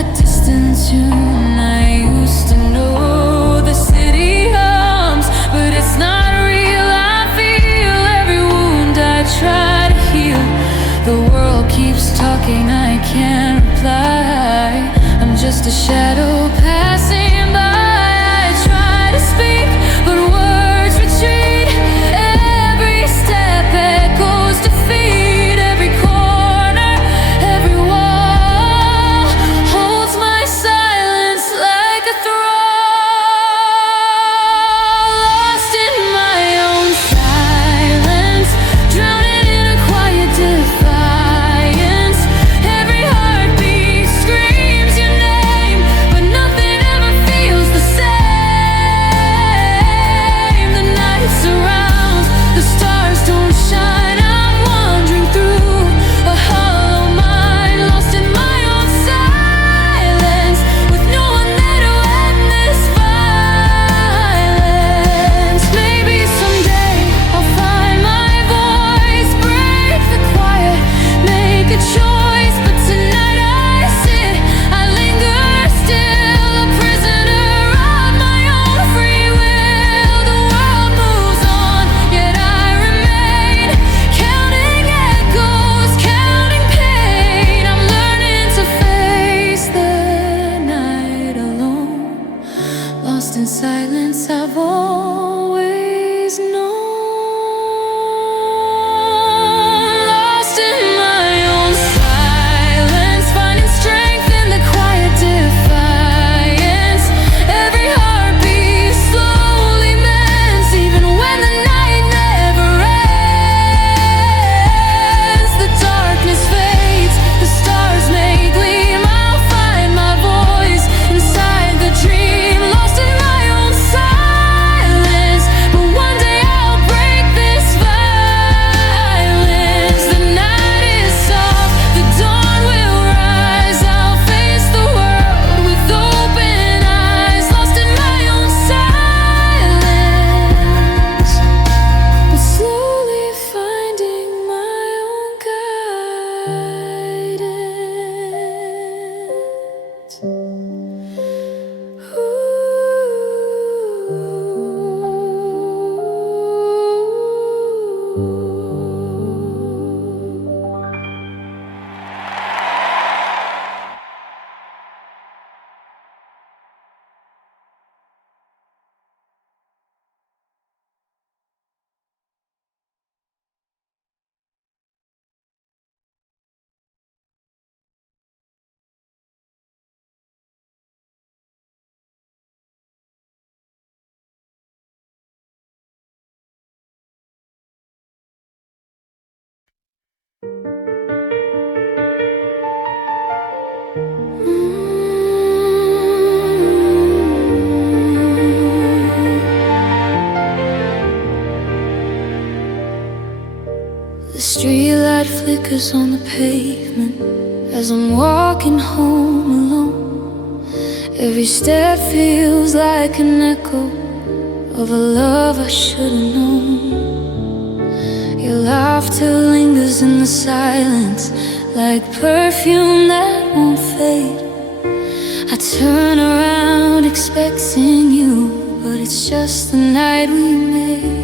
a distant tune I used to know. The city hums, but it's not real. I feel every wound I try to heal. The world keeps talking, I can't reply. I'm just a shadow passing by. I try to speak, but words retreat. Every step echoes defeat. Every corner, every wall holds my silence like a thrall. Lost in my own silence, drowning in a quiet defiance. Every heartbeat screams your name, but nothing ever feels the same. The night surrounds, the stars don't shine. I'm wandering through a hollow mind, lost in my own silence, with no one there to end this violence. Maybe someday I'll find my voice, break the quiet, make a choice. But tonight I sit, I linger still, a prisoner of my own free will. The world moves on, yet I remain, counting echoes, counting pain. I'm learning to face the night alone, lost in silence I've always known. Lost in my own silence, finding strength in the quiet defiance. Every heartbeat slowly mends, even when the night never ends. The darkness fades, the stars may gleam. I'll find my voice inside the dream, lost in my own silence. But one day I'll break this violence. The night is soft, the dawn will rise. I'll face the world with open eyes, lost in my own silence, but slowly finding my own guidance. The streetlight flickers on the pavement as I'm walking home alone. Every step feels like an echo of a love I should've known. Your laughter lingers in the silence like perfume that won't fade. I turn around expecting you, but it's just the night we made.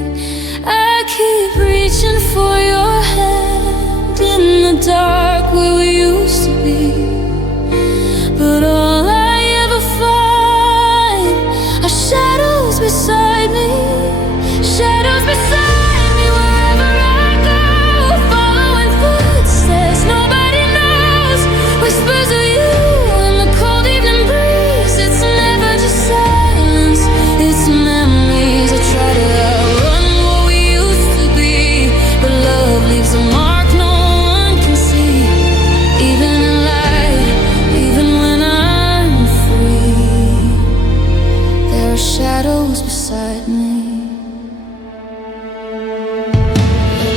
I keep reaching for your hand in the dark where we used to be, but all I ever find are shadows beside me. Shadows beside me wherever I go, following footsteps nobody knows. Whispers of you in the cold evening breeze. It's never just silence, it's memories. I try to outrun what we used to be, but love leaves a mark no one can see. Even in light, even when I'm free, there are shadows beside me.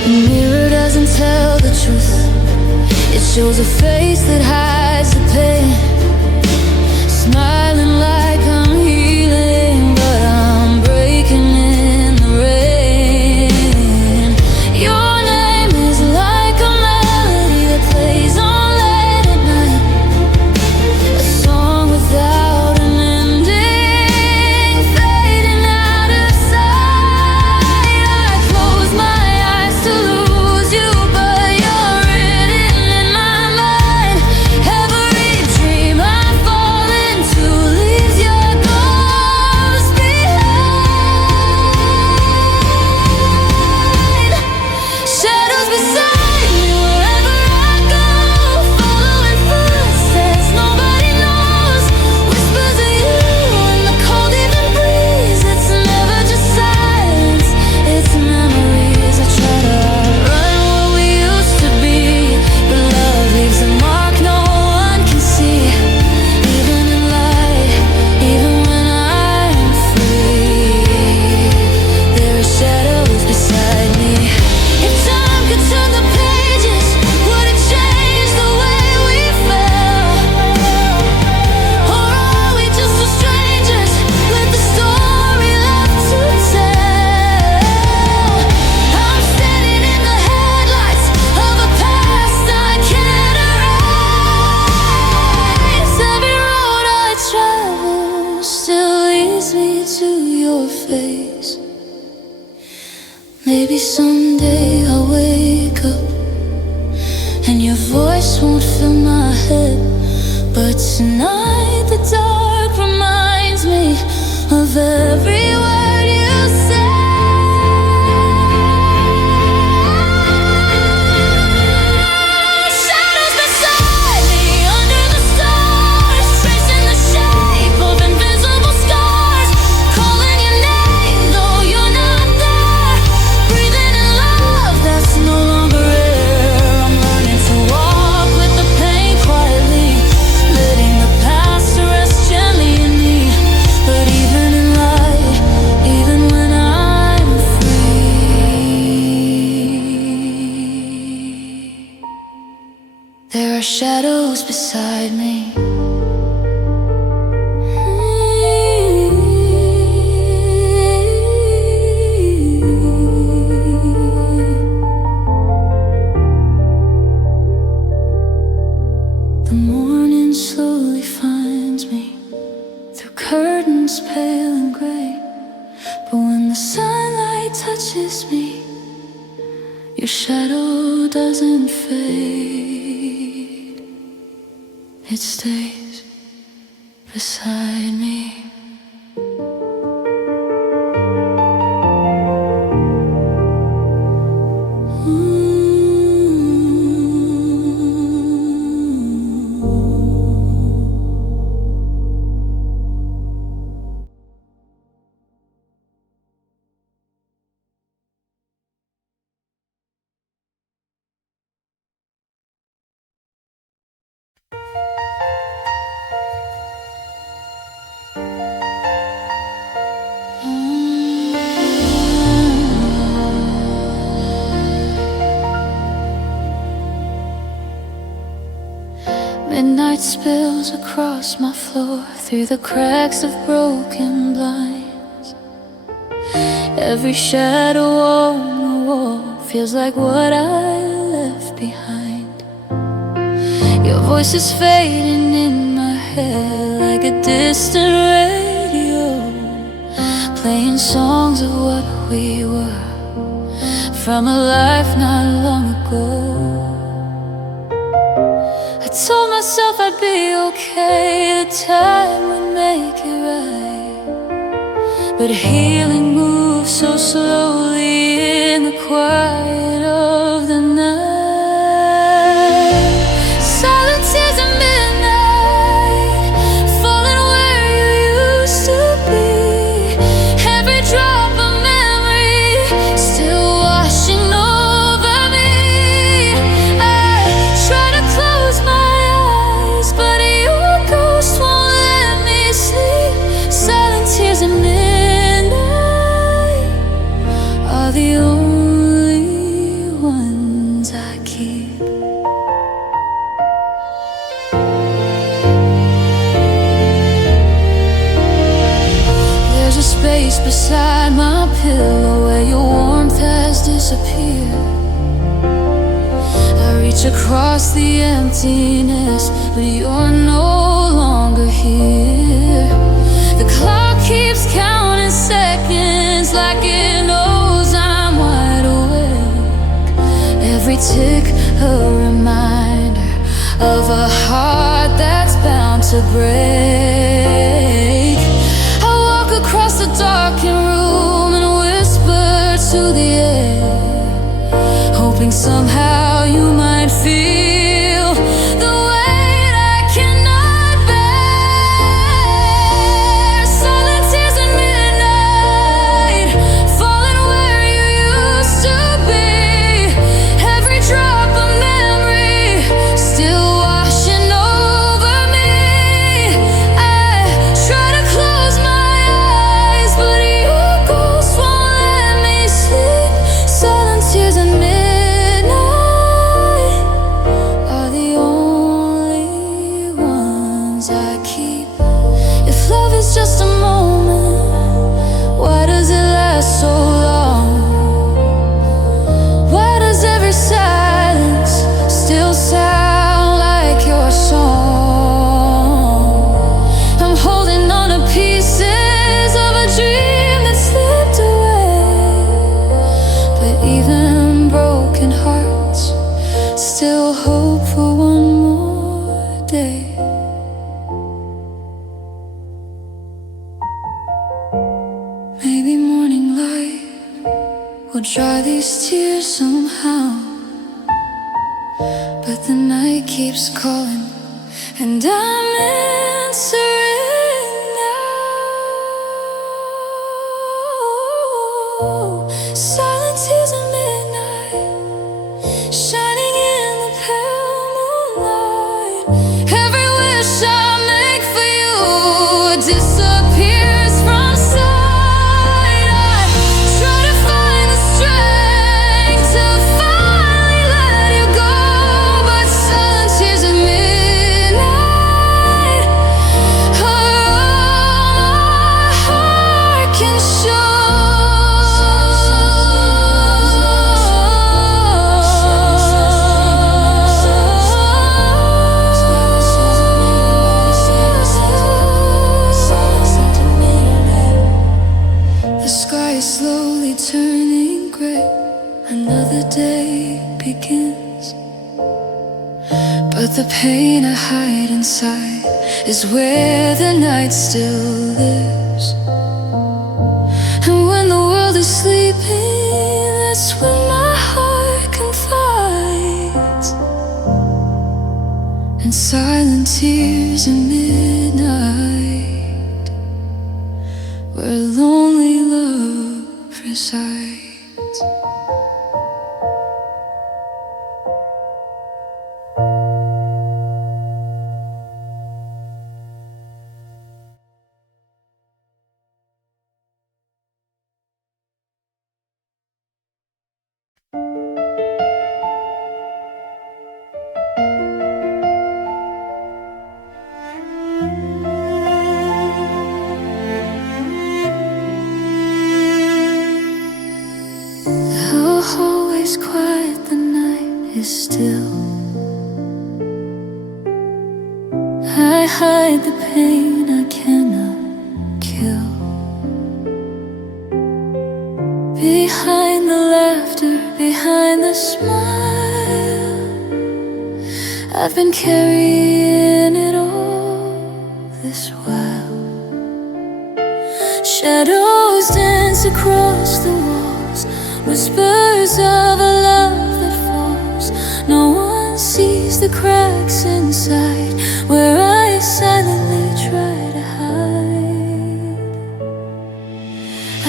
The mirror doesn't tell the truth, it shows a face that hides the pain. Smiling like I'm healing, but I'm breaking in the rain. Your name is like a melody that plays on late at night, a song without an ending, fading out of sight. I close my eyes to lose you, but you're written in my mind. Every dream I fall into leaves your ghost behind. Shadows beside me wherever I go, following footsteps nobody knows. Whispers of you in the cold evening breeze. It's never just silence, it's memories. I try to outrun what we used to be, but love leaves a mark no one can see. Even in light, even when I'm free, there are shadows beside me. If time could turn the pages, would it change the way we felt? Or are we just two strangers with a story left to tell? I'm standing in the headlights of a past I can't erase. Every road I travel still leads me to your face. Maybe someday I'll wake up and your voice won't fill my head, but tonight the dark reminds me of every word you said. Shadows beside me under the stars, tracing the shape of invisible scars, calling your name though you're not there, breathing in love that's no longer air. I'm learning to walk with the pain quietly, letting the past rest gently in me. But even in light, even when I'm free, there are shadows beside me. The morning slowly finds me through curtains pale and gray, but when the sunlight touches me, your shadow doesn't fade, it stays beside me. Midnight spills across my floor, through the cracks of broken blinds. Every shadow on the wall feels like what I left behind. Your voice is fading in my head like a distant radio, playing songs of what we were from a life not long ago. I told myself I'd be okay, the time would make it right, but healing moves so slowly in the quiet of the night. Silent tears at midnight, falling where you used to be. Every drop of memory still washing over me. I try to close my eyes, but your ghost won't let me sleep. Silent tears at midnight are the only ones I keep. There's a space beside my pillow where your warmth has disappeared. I reach across the emptiness, but you're no longer here. The clock keeps counting seconds like it knows I'm wide awake. Every tick a reminder of a heart that's bound to break. I walk across the darkened room and whisper to the air, hoping somehow you might feel the weight I cannot bear. Silent tears at midnight, falling where you used to be. Every drop of memory still washing over me. I try to close my eyes, but your ghost won't let me sleep. Silent tears at midnight are the only ones I keep. If love is just a moment, why does it last so long? Why does every silence still sound like your song? I'm holding on to pieces of a dream that slipped away, but even broken hearts still hope for one more day. Maybe morning light will dry these tears somehow, but the night keeps calling and I'm answering now. Silent tears at midnight, shining in the pale moonlight. Every wish I make for you disappears from sight. I try to find the strength to finally let you go, but silent tears at midnight are all my heart can show. The sky is slowly turning gray, another day begins, but the pain I hide inside is where the night still lives. And when the world is sleeping, that's when my heart confides. And silent tears at midnight, where lonely love resides. is still. I hide the pain I cannot kill. Behind the laughter, behind the smile, I've been carrying it all this while. Shadows dance across the walls, whispers of a love that falls. No one sees the cracks inside where I silently try to hide.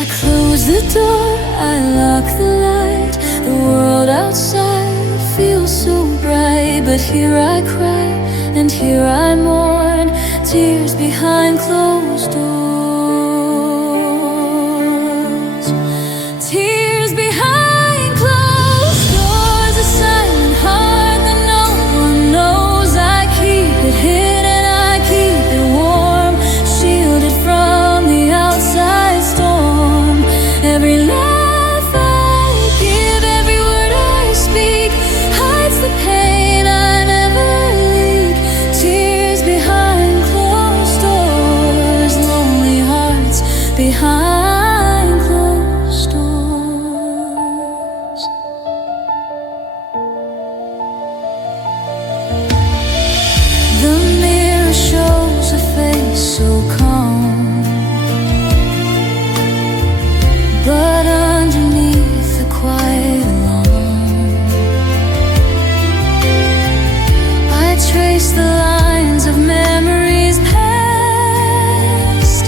I close the door, I lock the light. The world outside feels so bright, but here I cry and here I mourn, tears behind closed doors. Tears behind closed doors, a silent heart that no one knows. I keep it hidden, I keep it warm, shielded from the outside storm. Every laugh I give, every word I speak, hides the pain I never leak. Tears behind closed doors, lonely hearts behind closed doors. The mirror shows a face so calm, but underneath the quiet alarm, I trace the lines of memories past,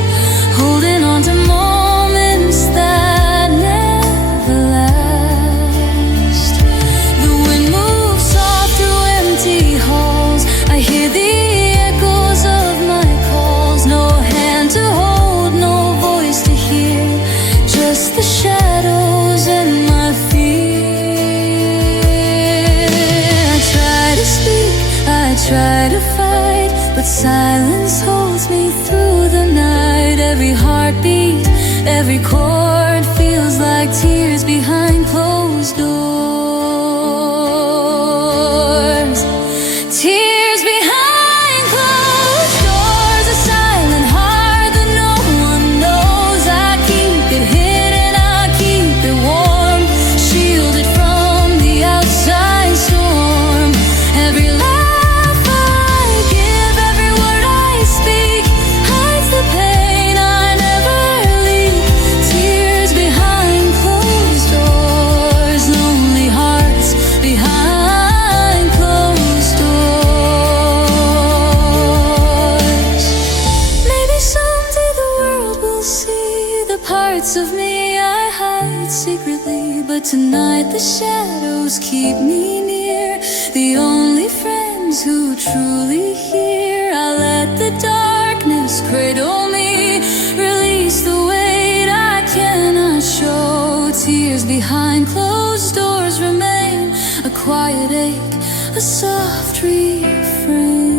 holding on to moments that never last. The wind moves soft through empty halls, I hear the echoes of my calls. No hand to hold, no voice to hear, just the shadows and my fear. I try to speak, I try to fight, but silence holds me through the night. Every heartbeat, every chord feels like tears behind closed doors. Tears behind closed doors, a silent heart that no one knows. I keep it hidden, I keep it warm, shielded from the outside storm. Every laugh I give, every word I speak, hides the pain I never leak. Tears behind closed doors, lonely hearts behind closed doors. Maybe someday the world will see the parts of me I hide secretly, but tonight the shadows keep me near, the only friends who truly hear. I let the darkness cradle me, release the weight I cannot show. Tears behind closed doors remain, a quiet ache, a soft refrain.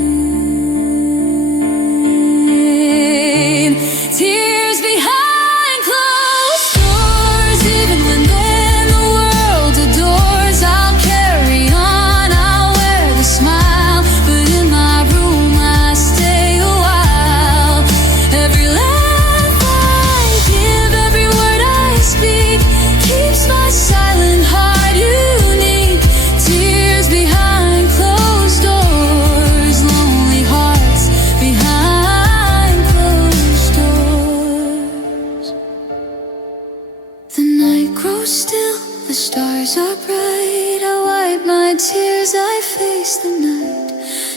Tears behind closed doors, even when the world adores. I'll carry on, I'll wear the smile, but in my room I stay a while. Every laugh I give, every word I speak, keeps my silent heart unique. Tears behind closed doors, lonely hearts behind closed doors. The night grows still, the stars are bright. I wipe my tears, I face the night.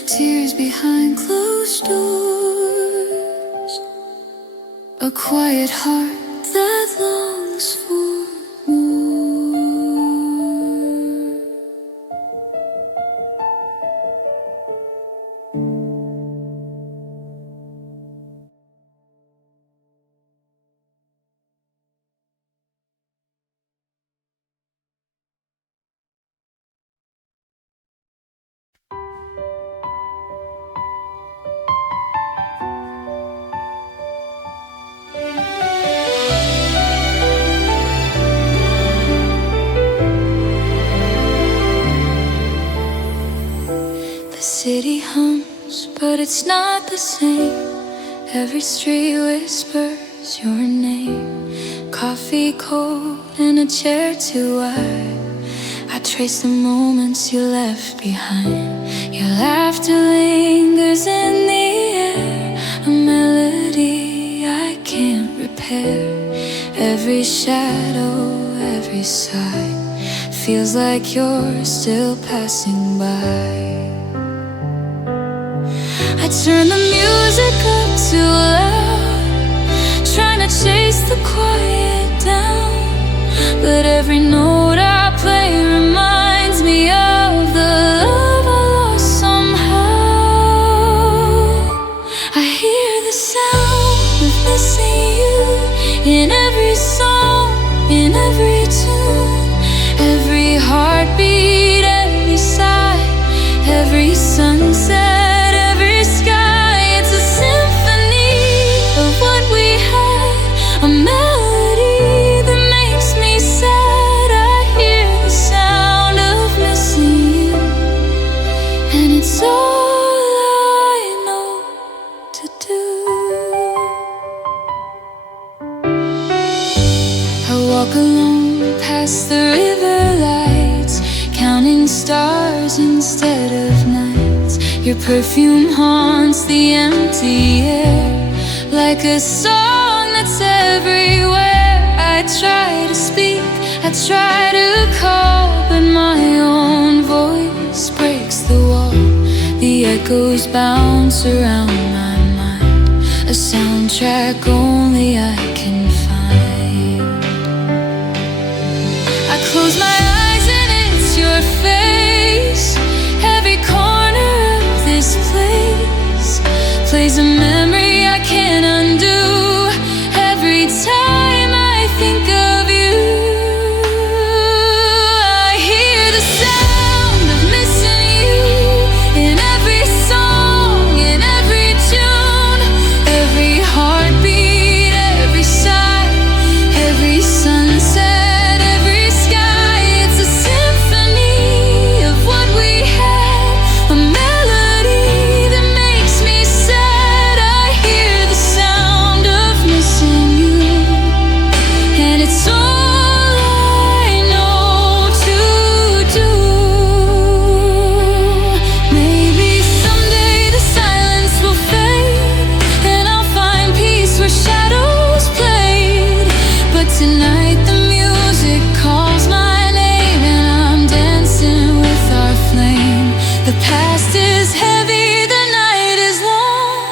Tears behind closed doors, a quiet heart that longs for more. city hums, but it's not the same. Every street whispers your name. Coffee cold and a chair too wide. I trace the moments you left behind. Your laughter lingers in the air, a melody I can't repair. Every shadow, every sigh feels like you're still passing by. I turn the music up too loud, trying to chase the quiet down. But every note I play reminds me of the love I lost somehow. I hear the sound of missing you in every song, in every tune, every heartbeat, every sigh, every sunset. Walk alone past the river lights, counting stars instead of nights. Your perfume haunts the empty air, like a song that's everywhere. I try to speak, I try to call, but my own voice breaks the wall. The echoes bounce around my mind, a soundtrack only I can find. I close my eyes and it's your face. Every corner of this place plays a memory I can't undo. Every time I think of you, I hear the sound of missing you in every song, in every tune, every heartbeat, every sigh, every sunset. The past is heavy, the night is long,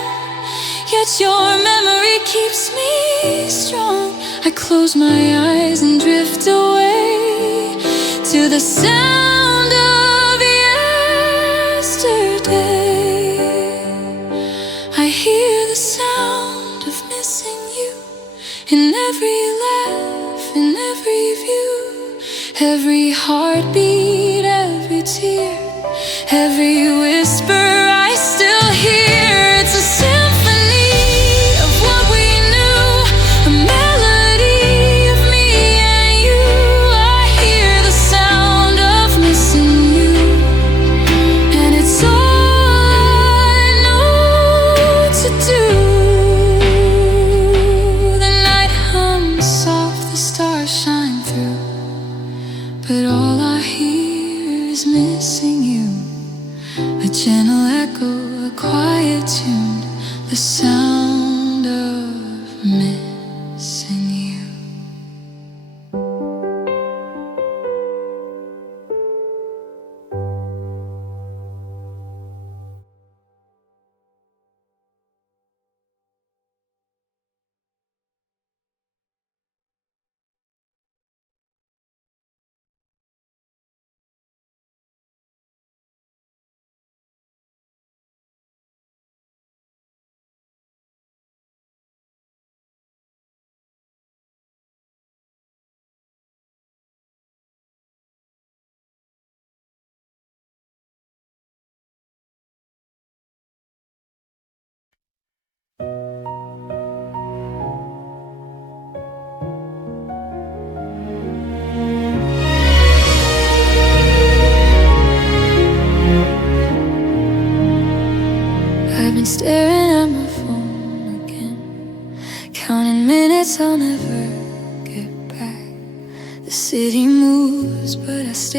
yet your memory keeps me strong. I close my eyes and drift away to the sound of yesterday. I hear the sound of missing you in every laugh, in every view, every heartbeat, every tear, every whisper I still hear. It's a symphony of what we knew, a melody of me and you. I hear the sound of missing you, and it's all I know to do. The night hums soft, the stars shine through, but all I hear is missing you. A gentle echo, a quiet tune, the sound of missing you.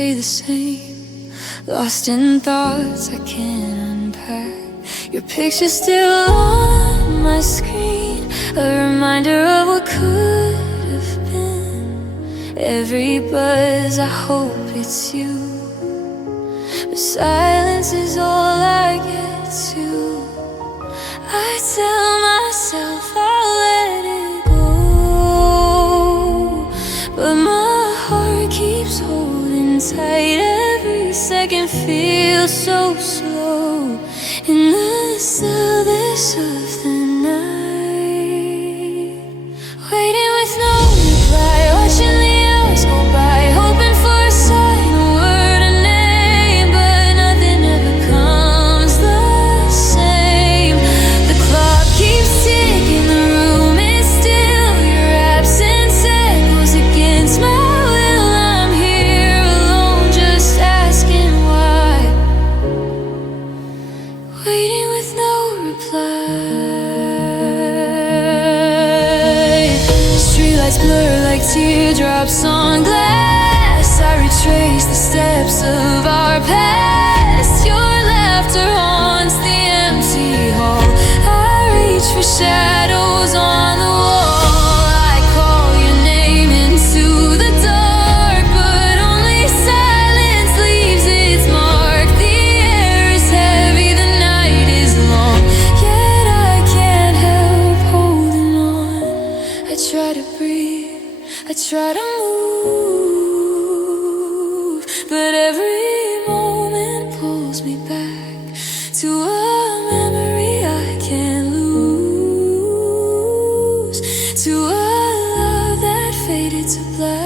stay the same. Lost in thoughts I can't unpack. Your picture's still on my screen, a reminder of what could have been. Every buzz, I hope it's you, but silence is all I get to. I tell myself I'll let it go, but my heart keeps holding tight. Every second feels so slow in the stillness of the night. Waiting with no reply, watching the hours go by, hoping for a sign, a word, a name, but nothing ever comes the same. The clock keeps ticking, the room is still. Your absence echoes against my will. I'm here alone, just asking why. Waiting with no reply. Streetlights blur like teardrops on glass. I retrace the steps of our past. Your laughter haunts the empty hall. I reach for shadows on the wall. I call your name into the dark, but only silence leaves its mark. The air is heavy, the night is long, yet I can't help holding on. I try to breathe, I try to move, but every moment pulls me back to a memory I can't lose, to a love that faded to black.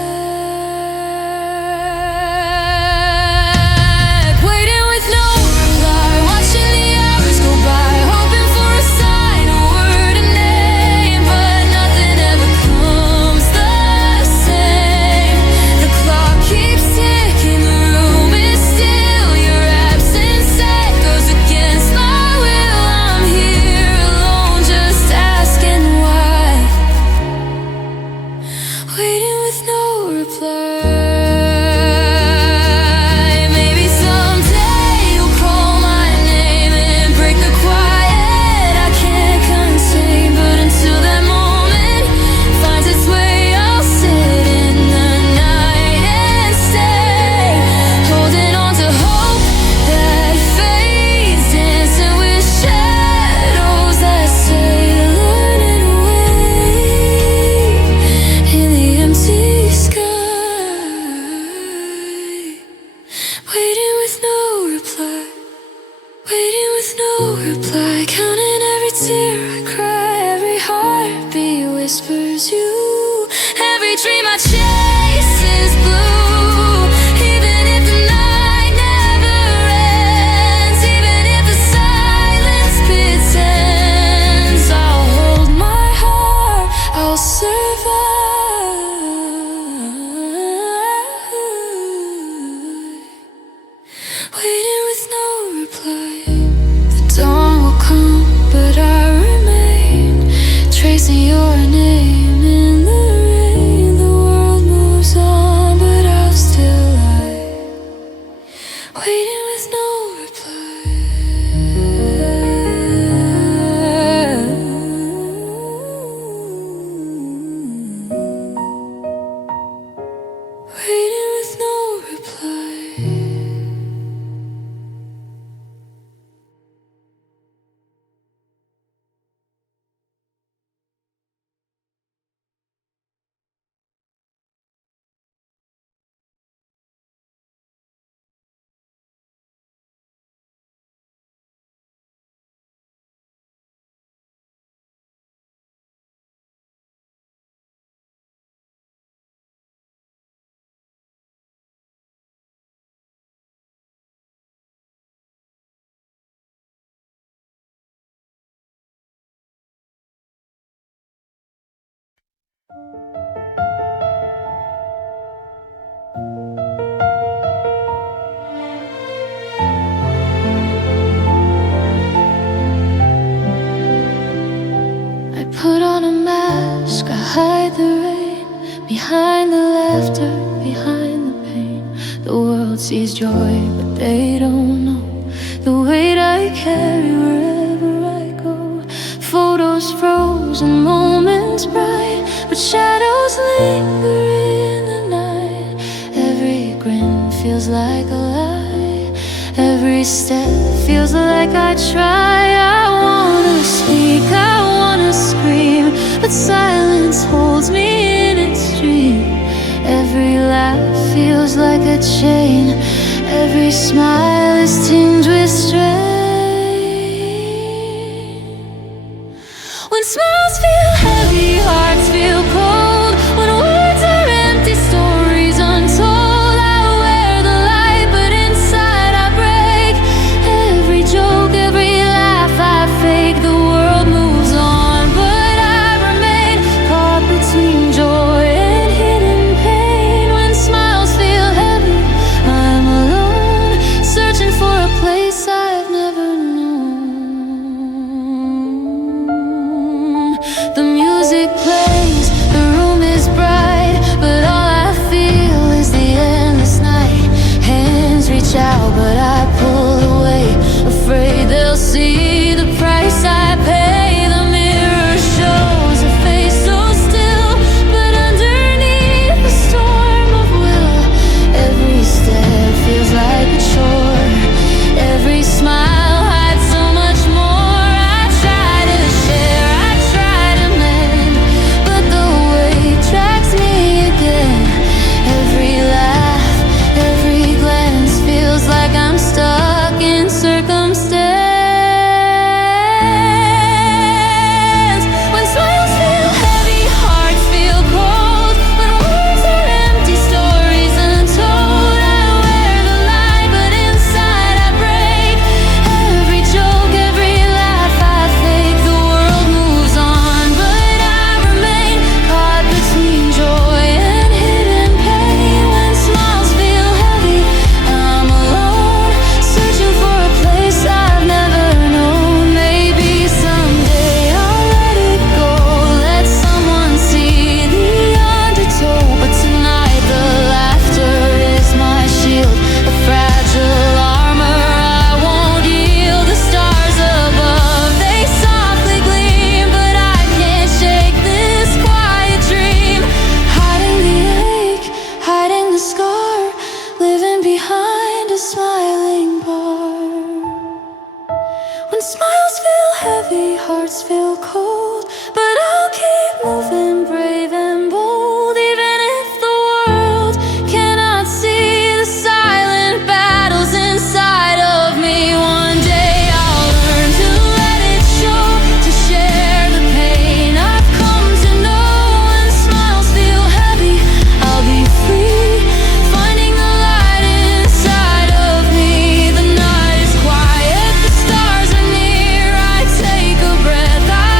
Waiting with no reply, watching the hours go by, hoping for a sign, a word, a name, but nothing ever comes the same. The clock keeps ticking, the room is still. Your absence echoes against my will. I'm here alone, just asking why. Waiting with no reply. Maybe someday you'll call my name and break the quiet I can't contain, but until that moment finds its way, I'll sit in the night and stay, holding on to hope that fades, dancing with shadows that say to learn and wait in the empty sky. Waiting with no reply, waiting with no reply, counting every tear I cry, every heartbeat whispers you, every dream I chase is blue. Even if the night never ends, even if the silence pretends, I'll hold my heart, I'll survive. Waiting with no reply. The dawn will come, but I remain, tracing your name in the rain. The world moves on, but I'll still lie, waiting with no reply. Waiting with no reply. hide the rain, behind the laughter, behind the pain. The world world sees joy, but they don't know the weight I carry wherever I go. Photos frozen, moments bright, but shadows linger in the night. Every grin feels like a lie, every step feels like I try. I wanna speak, I wanna scream, but silence holds me in its dream. Every laugh feels like a chain, every smile is tinged with strain. When smiles feel heavy, hearts feel cold. When words are empty, stories untold. I wear the light, but inside I break. Every joke, every laugh I fake. The world moves on, but I remain caught between joy and hidden pain. When smiles feel heavy, I'm alone, searching for a place I've never known. The music plays, the room is bright, but all I feel is the endless night. Hands reach out, but I pull away, afraid they'll see the price I pay. The mirror shows a face so still, but underneath the storm of will, every step feels like a chore. Every smile hides so much more. I try to share, I try to mend, but the weight tracks me again. Every laugh, every glance feels like I'm stuck in circumstance. When smiles feel heavy, hearts feel cold. When words are empty, stories untold. I wear the light, but inside I break. Every joke, every laugh I fake. The world moves on, but I remain caught between joy and hidden pain. When smiles feel heavy, I'm alone, searching for a place I've never known. Maybe someday I'll let it go, let someone see the undertow. But tonight the laughter is my shield, a fragile armor I won't yield. The stars above, they softly gleam, but I can't shake this quiet dream. Hiding the ache, hiding the scar, living behind a smiling part. When smiles feel heavy, hearts feel cold, but I'll keep moving, brave and bold. Even if the world cannot see the silent battles inside of me. One day I'll learn to let it show, to share the pain I've come to know. When smiles feel heavy, I'll be free, finding the light inside of me. The night is quiet, the stars are near. I take a breath, I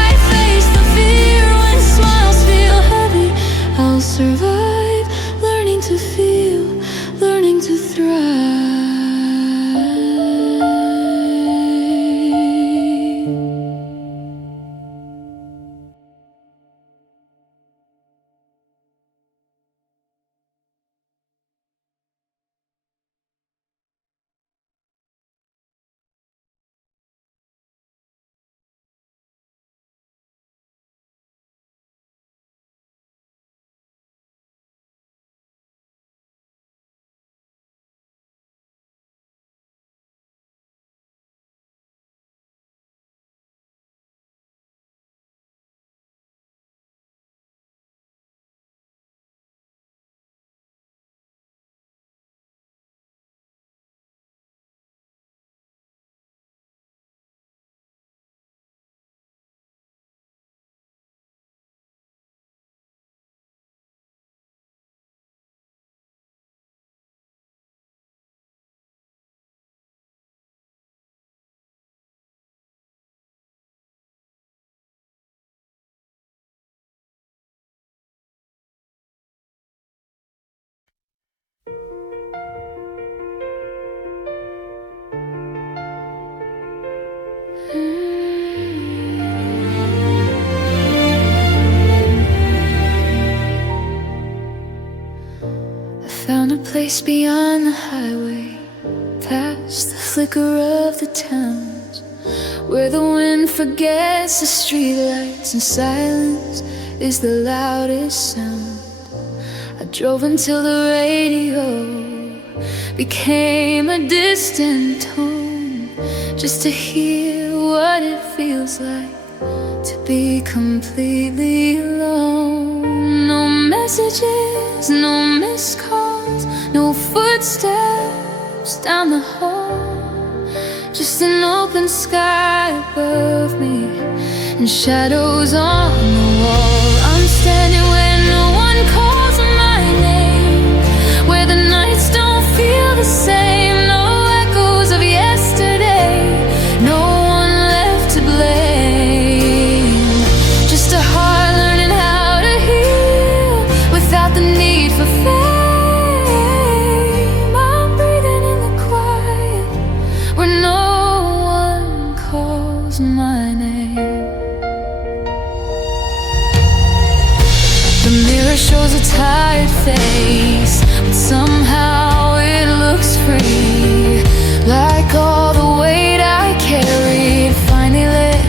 place beyond the highway, past the flicker of the towns, where the wind forgets the streetlights and silence is the loudest sound. I drove until the radio became a distant tone, just to hear what it feels like to be completely alone. No messages, no missed calls, no footsteps down the hall, just an open sky above me and shadows on the wall. I'm standing where no one calls my name, where the nights don't feel the same, no echoes of yesterday, no one left to blame. Just a heart learning how to heal without the need for fame. I'm breathing in the quiet where no one calls my name. The mirror shows a tired face, but somehow it looks free, like all the weight I carried finally let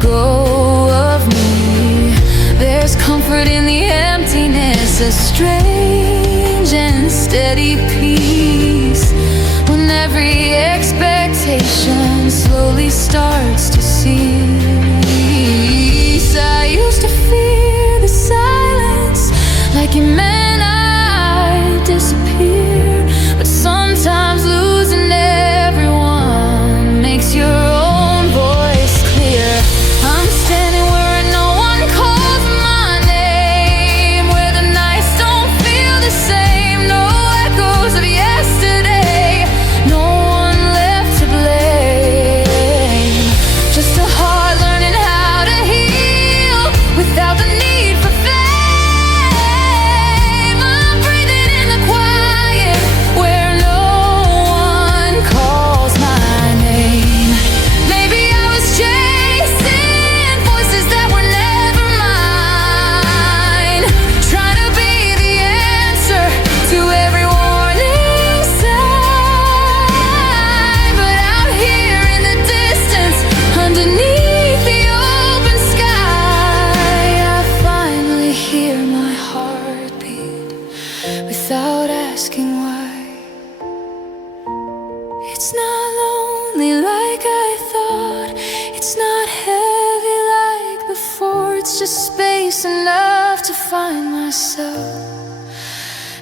go of me. There's comfort in the emptiness, a strange and steady peace, when every expectation slowly starts to cease. I used to fear the silence, like it meant I'd disappear, but sometimes losing everyone makes your own voice clear. I'm standing where no one calls my name, where the nights don't feel the same, no echoes of yesterday, no one left to blame. Just a heart learning how to heal without the need for fame. I'm breathing in the quiet where no one calls my name. Maybe I was chasing voices that were never mine, trying to be the answer to every warning sign. But out here in the distance, underneath the open sky, I finally hear my heartbeat without asking why. It's not lonely like I thought, it's not heavy like before, it's just space enough to find myself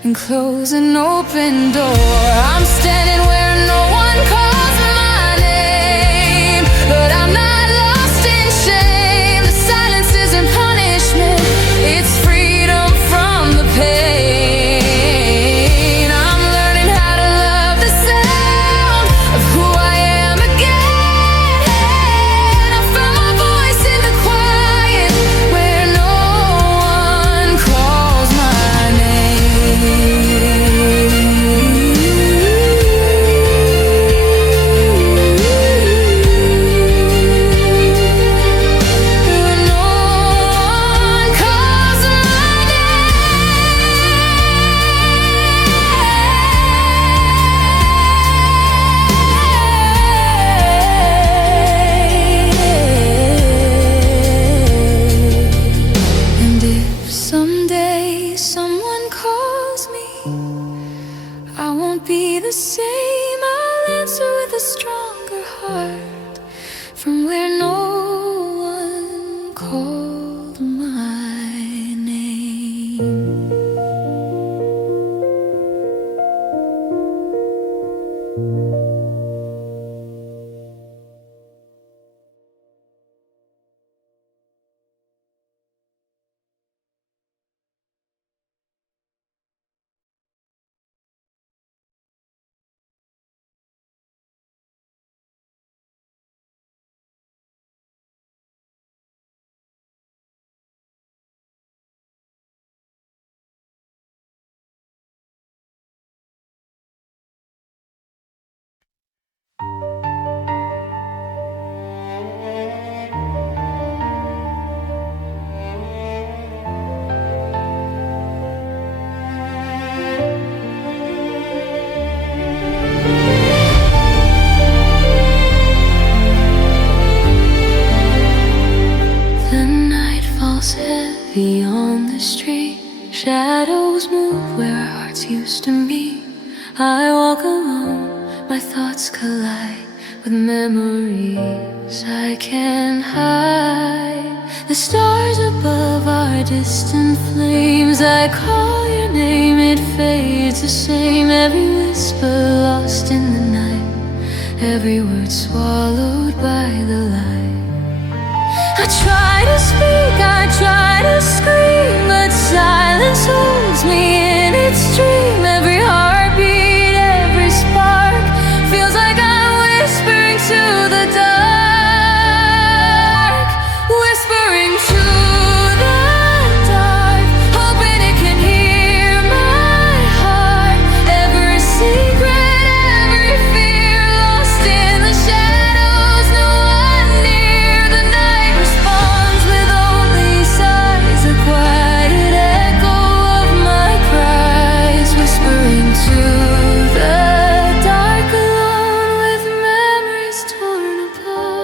and close an open door. I'm standing where no one calls my name, but I'm not lost in shame. The silence isn't punishment, it's freedom from the pain. I'm learning how to love the sound of who I am again. I found my voice in the quiet where no one calls my name. No one calls my name. And if someday someone calls me, I won't be the same. I'll answer with a stronger heart from where no one called my name. my thoughts collide with memories I can't hide. The stars above are distant flames. I call your name, it fades the same. Every whisper lost in the night, every word swallowed by the light. I try to speak, I try to scream, but silence holds me in its dream. Every heartbeat, every spark feels like I'm whispering to the dark. Whispering to the dark, hoping it can hear my heart. Every secret, every fear lost in the shadows. No one near. The night responds with only sighs, a quiet echo of my cries. Whispering to the dark, alone with memories torn apart.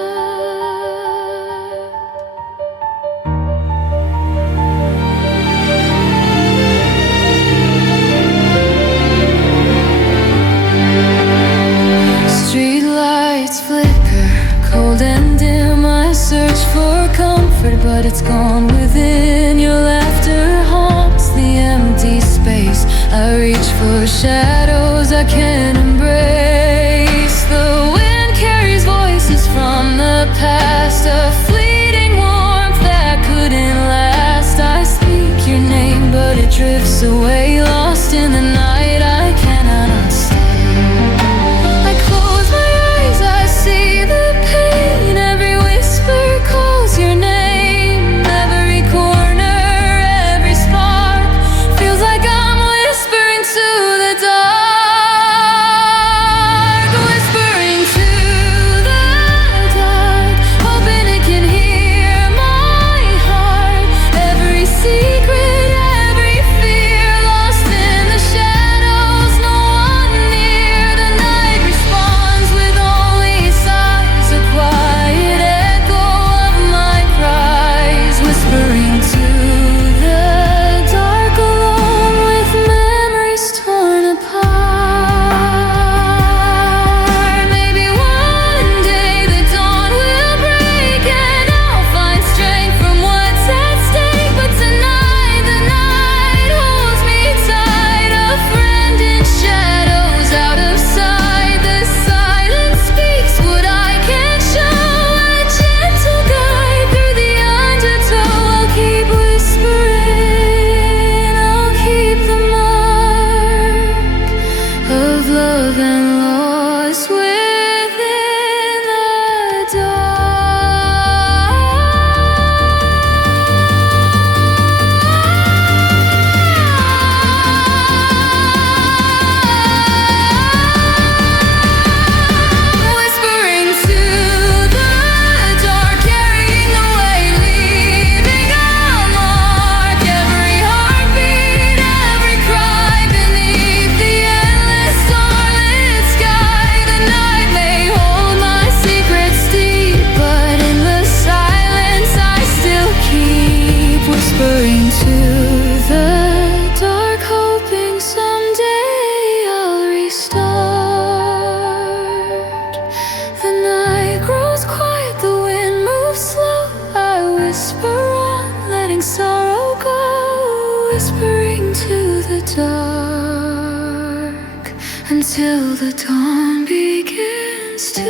Street lights flicker, cold and dim. I search for comfort, but it's gone within. Your laughter haunts the empty space. I reach for shadows I can't embrace. The wind carries voices from the past, a fleeting warmth that couldn't last. I speak your name, but it drifts away, lost in the night. I cannot unstay. I close my eyes, I see the pain. Every whisper calls your name. Every corner, every spark feels like I'm whispering to the dark. Whispering to the dark, hoping it can hear my heart. Every secret, every fear lost in the shadows. No one near. The night responds with only sighs, a quiet echo of my cries. Whispering to the dark, alone with memories torn apart. Maybe one day the dawn will break and I'll find strength from what's at stake. But tonight the night holds me tight, a friend in shadows out of sight. The silence speaks what I can't show, a gentle guide through the undertow. I'll keep whispering, I'll keep the mark of love and loss within the dark. Whispering to the dark, carrying the weight, leaving a mark. Every heartbeat, every cry beneath the endless starlit sky. The night may hold my secrets deep, but in the silence I still keep whispering to the dark, hoping someday I'll restart. The night grows quiet, the wind moves slow. I whisper on, letting sorrow go. Whispering to the dark until the dawn begins to